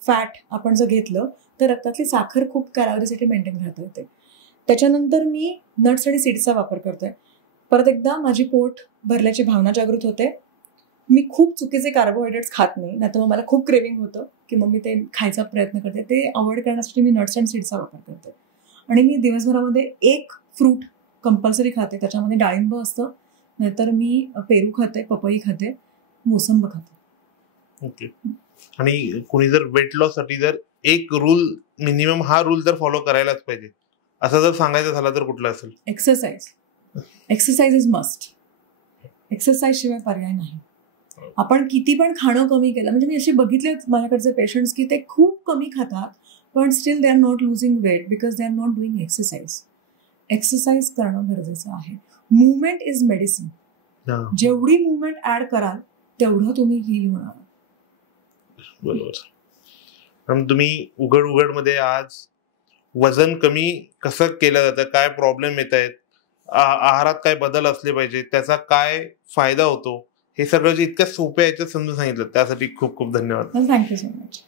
फॅट आपण जर घेतलं तर रक्तातली साखर खूप कालावधीसाठी मेंटेन राहता येते. त्याच्यानंतर मी नट्स आणि सीड्सचा वापर करते. परत एकदा माझी पोट भरल्याची भावना जागृत होते. मी खूप चुकीचे कार्बोहायड्रेट्स खात नाही, नाहीतर मग मला खूप क्रेविंग होतं की मग मी ते खायचा प्रयत्न करते. ते अवॉइड करण्यासाठी मी नट्स अँड सीड्सचा वापर करते. आणि मी दिवसभरामध्ये 1 फ्रूट कंपल्सरी खाते. त्याच्यामध्ये डाळिंब असतं, नाहीतर मी पेरू खाते, पपई खाते, मोसंब खाते. ओके. आणि कोणी जर वेट लॉससाठी जर एक रूल, मिनिमम हा रूल जर फॉलो करायलाच पाहिजे असं जर सांगायचं झालं तर कुठला असेल? Exercise. Exercise is must. Exercise शिवाय पर्याय नाही. आपण किती पण खाणं कमी केलं, म्हणजे मी असे बघितले माझ्याकडचे पेशंट्स की ते खूप कमी खातात पण still they are not losing weight because they are not doing exercise. Exercise करणं गरजेचं आहे. Movement is medicine. जेवढी मुवमेंट ऍड कराल तेवढं तुम्ही हील होणार. बरोबर. तुम्ही उघड मध्ये आज वजन कमी कसं केलं जातं, काय प्रॉब्लेम येत आहेत, आहारात काय बदल असले पाहिजे, त्याचा काय फायदा होतो, हे सगळं जे इतक्या सोप्या याच्यात समजून सांगितलं त्यासाठी खूप खूप धन्यवाद. Thank you so much.